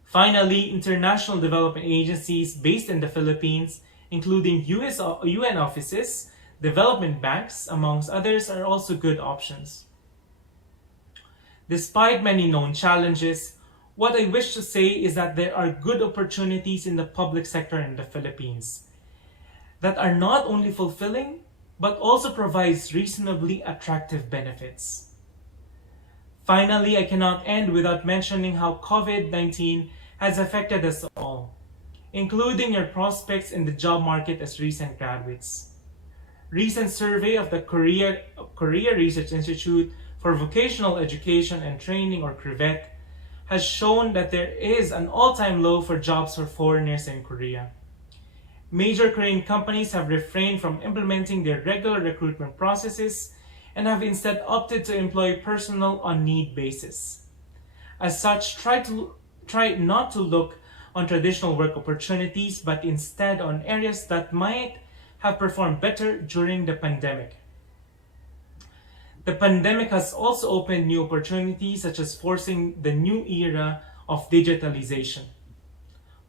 Finally, international development agencies based in the Philippines, including UN offices, development banks, amongst others, are also good options. Despite many known challenges, what I wish to say is that there are good opportunities in the public sector in the Philippines that are not only fulfilling, but also provides reasonably attractive benefits. Finally, I cannot end without mentioning how COVID-19 has affected us all, including your prospects in the job market as recent graduates. recent survey of the Korea Research Institute for Vocational Education and Training, or CREVET, has shown that there is an all-time low for jobs for foreigners in Korea. Major Korean companies have refrained from implementing their regular recruitment processes and have instead opted to employ personnel on need basis. As such, try not to look on traditional work opportunities, but instead on areas that might have performed better during the pandemic. The pandemic has also opened new opportunities, such as forcing the new era of digitalization.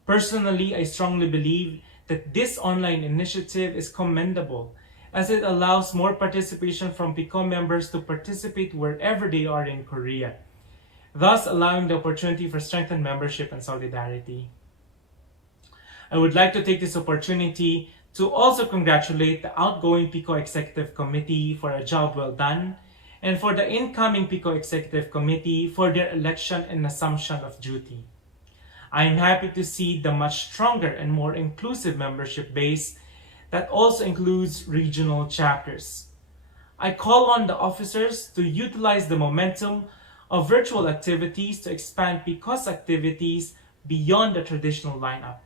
Personally, I strongly believe that this online initiative is commendable, as it allows more participation from PICO members to participate wherever they are in Korea, thus allowing the opportunity for strengthened membership and solidarity. I would like to take this opportunity to also congratulate the outgoing PICO Executive Committee for a job well done, and for the incoming PICO Executive Committee for their election and assumption of duty. I am happy to see the much stronger and more inclusive membership base that also includes regional chapters. I call on the officers to utilize the momentum of virtual activities to expand PICO's activities beyond the traditional lineup.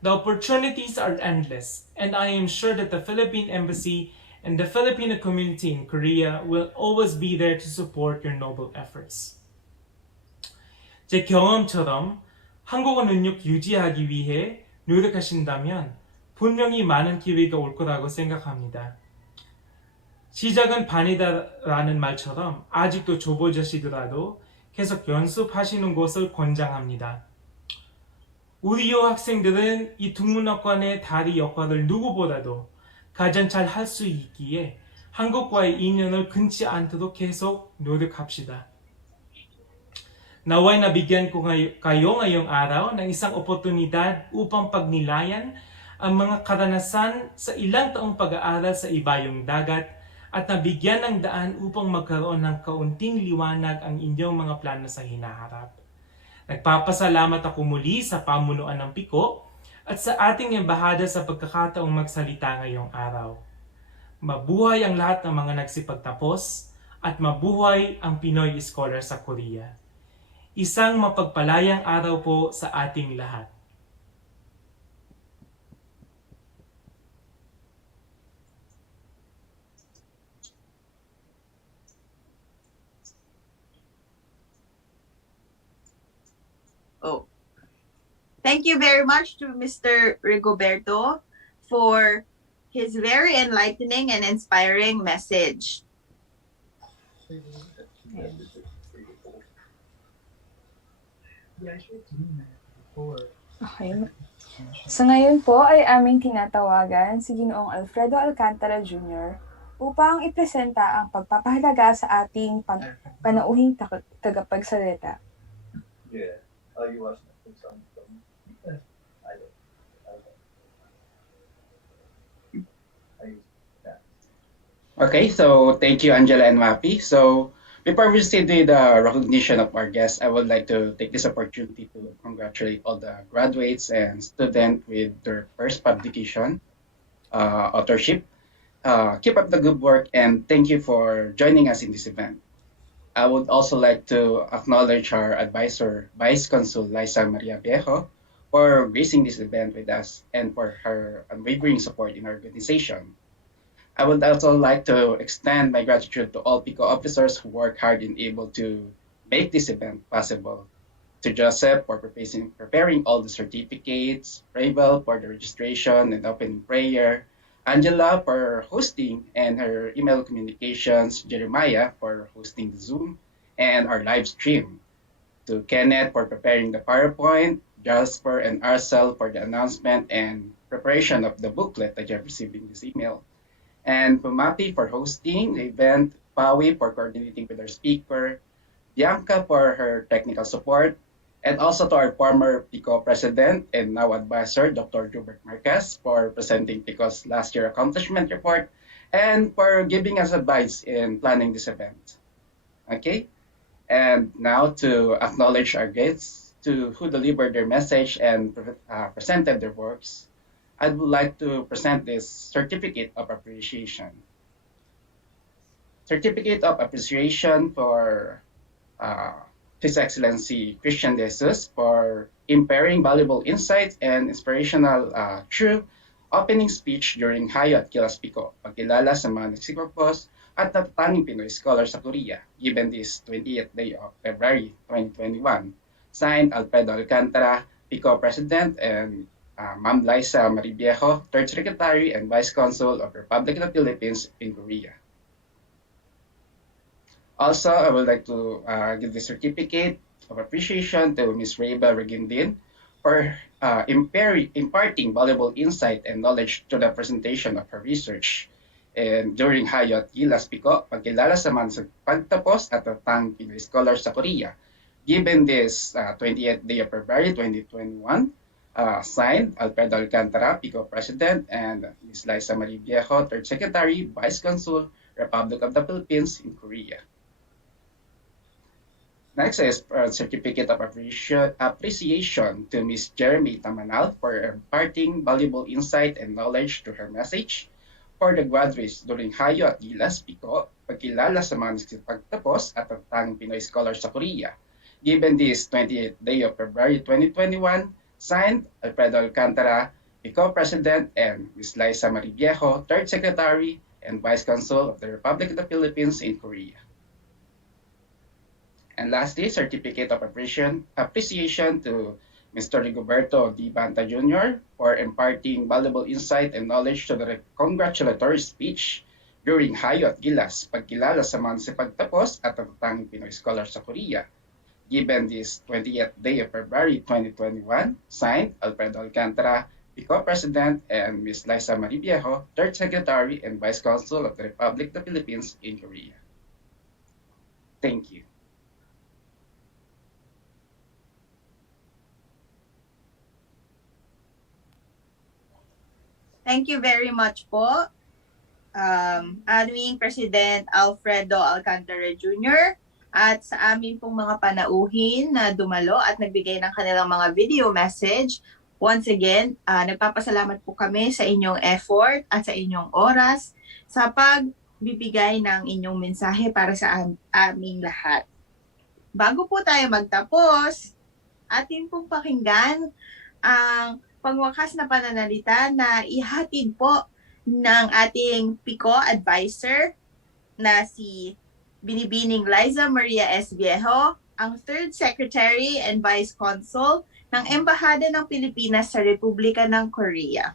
The opportunities are endless, and I am sure that the Philippine Embassy and the Filipino community in Korea will always be there to support your noble efforts. 제 경험처럼 한국어 능력 유지하기 위해 노력하신다면 분명히 많은 기회가 올 거라고 생각합니다. 시작은 반이다라는 말처럼 아직도 초보자시더라도 계속 연습하시는 것을 권장합니다. 우리 여학생들은 이 동문학관의 다리 역할을 누구보다도 가장 잘 할 수 있기에 한국과의 인연을 끊지 않도록 계속 노력합시다. Naway nabigyan ko kayo ngayong araw ng isang oportunidad upang pagnilayan ang mga karanasan sa ilang taong pag-aaral sa ibayong dagat at nabigyan ng daan upang magkaroon ng kaunting liwanag ang inyong mga plano sa hinaharap. Nagpapasalamat ako muli sa pamunuan ng PICO at sa ating embahada sa pagkakataong magsalita ngayong araw. Mabuhay ang lahat ng mga nagsipagtapos at mabuhay ang Pinoy Scholar sa Korea. Isang mapagpalayang araw po sa ating lahat. Oh. Thank you very much to Mr. Rigoberto for his very enlightening and inspiring message. Okay. Sa ngayon po ay aming tinatawagan si Ginoong Alfredo Alcantara Jr. upang ipresenta ang pagpapahalaga sa ating panauhing tagapagsalita. Yeah. You watched Netflix on I don't. Okay, so thank you, Angela and Mapi. So before we proceed with the recognition of our guests, I would like to take this opportunity to congratulate all the graduates and students with their first publication, authorship. Keep up the good work and thank you for joining us in this event. I would also like to acknowledge our advisor, Vice Consul Liza Maria Viejo, for gracing this event with us and for her unwavering support in our organization. I would also like to extend my gratitude to all PICO officers who work hard and able to make this event possible. To Joseph for preparing all the certificates, Ravel for the registration and opening prayer, Angela for hosting and her email communications, Jeremiah for hosting the Zoom and our live stream, to Kenneth for preparing the PowerPoint, Jasper and Arcel for the announcement and preparation of the booklet that you have received in this email, and Pumapi for hosting the event, Pawi for coordinating with our speaker, Bianca for her technical support, and also to our former PICO president and now advisor, Dr. Jubert Marquez, for presenting PICO's last year accomplishment report and for giving us advice in planning this event. Okay, and now to acknowledge our guests who delivered their message and presented their works. I would like to present this Certificate of Appreciation. Certificate of Appreciation for uh, His Excellency Christian De Jesus for impairing valuable insights and inspirational through opening speech during Hayo at Gilas pagkilala sa mga nagsikapos at natatanging Pinoy scholar sa Korea, given this 28th day of February 2021. Signed, Alfredo Alcantara, Pico President, and Ma'am Liza Mariviejo, Third Secretary and Vice Consul of the Republic of the Philippines in Korea. Also, I would like to give the certificate of appreciation to Ms. Reba Regindin for imparting valuable insight and knowledge to the presentation of her research. And during Hayo at Gilas pagkilala sa mga pagtapos at tatang Pinoy scholar sa Korea. Given this 28th day of February 2021, signed, Alfredo Alcantara, Pico President, and Ms. Liza Mariviejo, Third Secretary, Vice Consul, Republic of the Philippines in Korea. Next is Certificate of Appreciation to Ms. Jeremy Tamanal for imparting valuable insight and knowledge to her message. For the graduates during Hayo at Gilas pagkilala sa mga nagsipagtapos at tatang Pinoy scholars sa Korea. Given this 28th day of February 2021, signed, Alfredo Alcantara, Pico President, and Ms. Liza Mariviejo, Third Secretary and Vice Consul of the Republic of the Philippines in Korea. And lastly, Certificate of Appreciation to Mr. Rigoberto D. Banta Jr. for imparting valuable insight and knowledge to the congratulatory speech during Hayo at Gilas, pagkilala sa mga pagtapos at natatanging Pinoy scholars sa Korea. Given this 28th day of February 2021, signed, Alfredo Alcantara, Pico President, and Ms. Liza Mariviejo, Third Secretary and Vice Consul of the Republic of the Philippines in Korea. Thank you. Thank you very much po, aming President Alfredo Alcantara Jr. at sa amin pong mga panauhin na dumalo at nagbigay ng kanilang mga video message. Once again, nagpapasalamat po kami sa inyong effort at sa inyong oras sa pagbibigay ng inyong mensahe para sa aming lahat. Bago po tayo magtapos, atin pong pakinggan ang pangwakas na pananalita na ihatid po ng ating PICO advisor na si Binibining Liza Maria S. Viejo, ang Third Secretary and Vice Consul ng Embahada ng Pilipinas sa Republika ng Korea.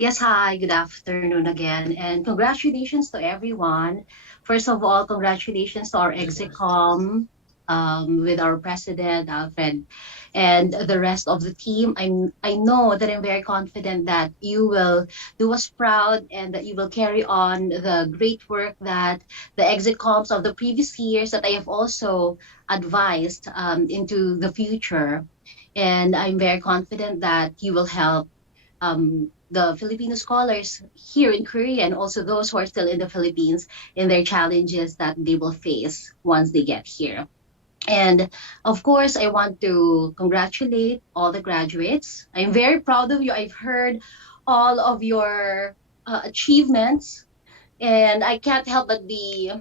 Yes, hi, good afternoon again, and congratulations to everyone. First of all, congratulations to our execom with our president, Alfred, and the rest of the team. I know that I'm very confident that you will do us proud and that you will carry on the great work that the execoms of the previous years that I have also advised into the future. And I'm very confident that you will help the Filipino scholars here in Korea and also those who are still in the Philippines in their challenges that they will face once they get here. And of course, I want to congratulate all the graduates. I'm very proud of you. I've heard all of your achievements, and I can't help but be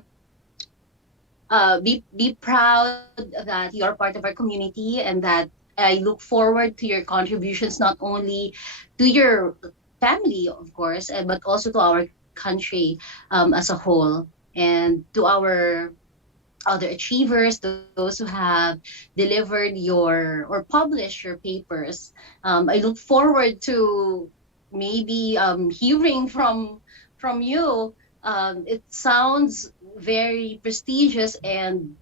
proud that you are part of our community, and that I look forward to your contributions not only to your family, of course, but also to our country as a whole, and to our other achievers, those who have delivered your or published your papers. I look forward to maybe hearing from you. It sounds very prestigious, and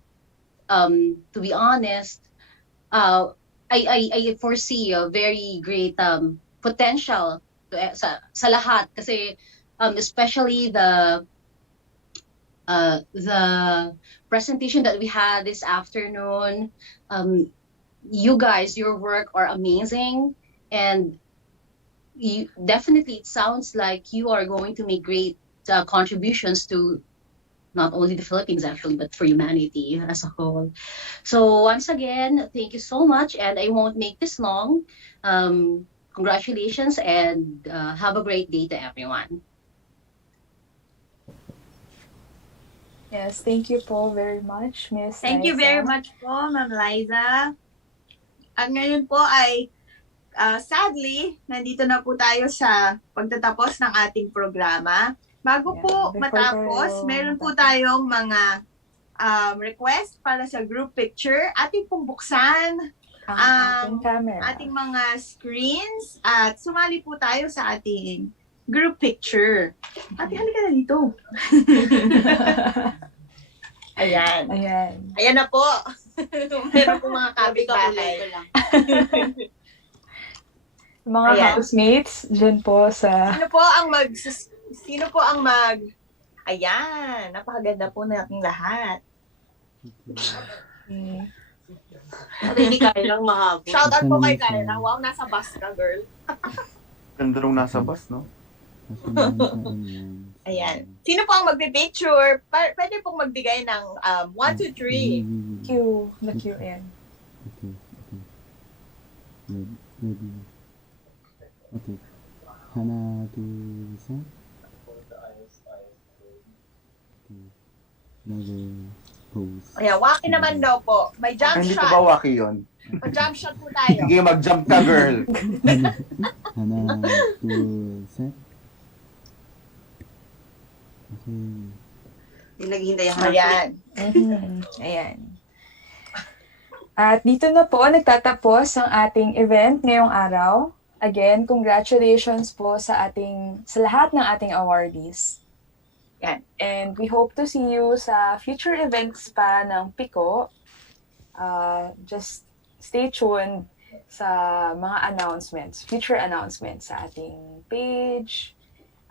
to be honest, I foresee a very great potential sa lahat, kasi especially the presentation that we had this afternoon. You guys, your work are amazing, and definitely it sounds like you are going to make great contributions to not only the Philippines actually, but for humanity as a whole. So once again, thank you so much, and I won't make this long. Congratulations, and have a great day to everyone. Yes, thank you po very much, Miss Thank you very Liza. much po, Ma'am Liza. At ngayon po ay sadly, nandito na po tayo sa pagtatapos ng ating programa. Bago po before matapos, tayo meron po tayong mga request para sa group picture. Ating pong buksan Ang ang ating camera. ating mga screens at sumali po tayo sa ating group picture. Ate, halika na dito. Ayan. Ayan. Ayan na po. Meron po mga kapitbahay. Mga Ayan. housemates, dyan po sa... Sino po ang mag... Ayan, napakaganda po na aking lahat. Hindi kaya lang mahabo. Shout out po kay Kyla. Wow, nasa bus ka, girl. Ganda nung nasa bus, no? Ayan. Sino po ang magpipicture? Pwede pong magbigay ng 1, 2, 3. Q. The Q, ayan. Okay. 하나, 둘, 셋. Pose. Ayan, waki naman daw po. May jump Hindi ko shot. ba waki yun? Pa-jump shot po tayo. Sige, mag-jump ka, girl. 하나, 둘, 셋. Okay. Naghihintay ako. Ayan. Ayan. At dito na po nagtatapos ang ating event ngayong araw. Again, congratulations po sa lahat ng ating awardees. Yan. And we hope to see you sa future events pa ng PICO. Just stay tuned sa mga future announcements sa ating page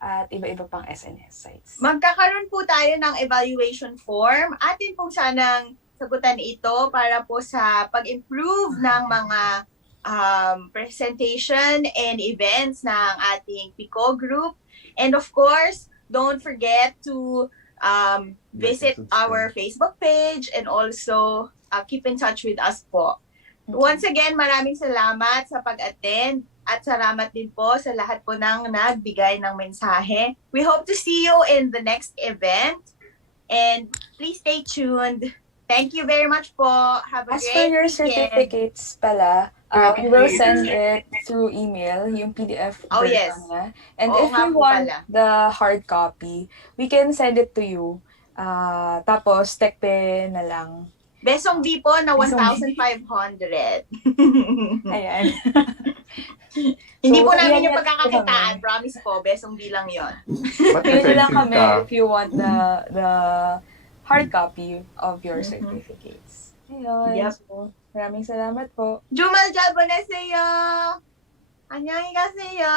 at iba-iba pang SNS sites. Magkakaroon po tayo ng evaluation form. Atin pong sanang sagutan ito para po sa pag-improve ng mga presentation and events ng ating PICO group. And of course, don't forget to visit our Facebook page and also keep in touch with us po. Once again, maraming salamat sa pag-attend at salamat din po sa lahat po ng nagbigay ng mensahe. We hope to see you in the next event and please stay tuned. Thank you very much po. Have a As great for your weekend. certificates pala, we will send it through email, yung PDF Oh, version yes. niya. And Oo if nga you po want pala. the hard copy, we can send it to you. Tapos, tekpe na lang. Besong B po na Besong B. 1,500. Ayan. Hindi So, po namin yung iyan-yan po pagkakakitaan. kami. Promise po, besong B lang yun. Ba't Pili lang defensive kami ka? if you want the hard copy of your certificates. Ayun. Yep. So, maraming salamat po. Jumal Jalboneseyo! Annyeonghaseyo!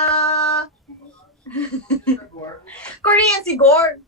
Korean si Gord!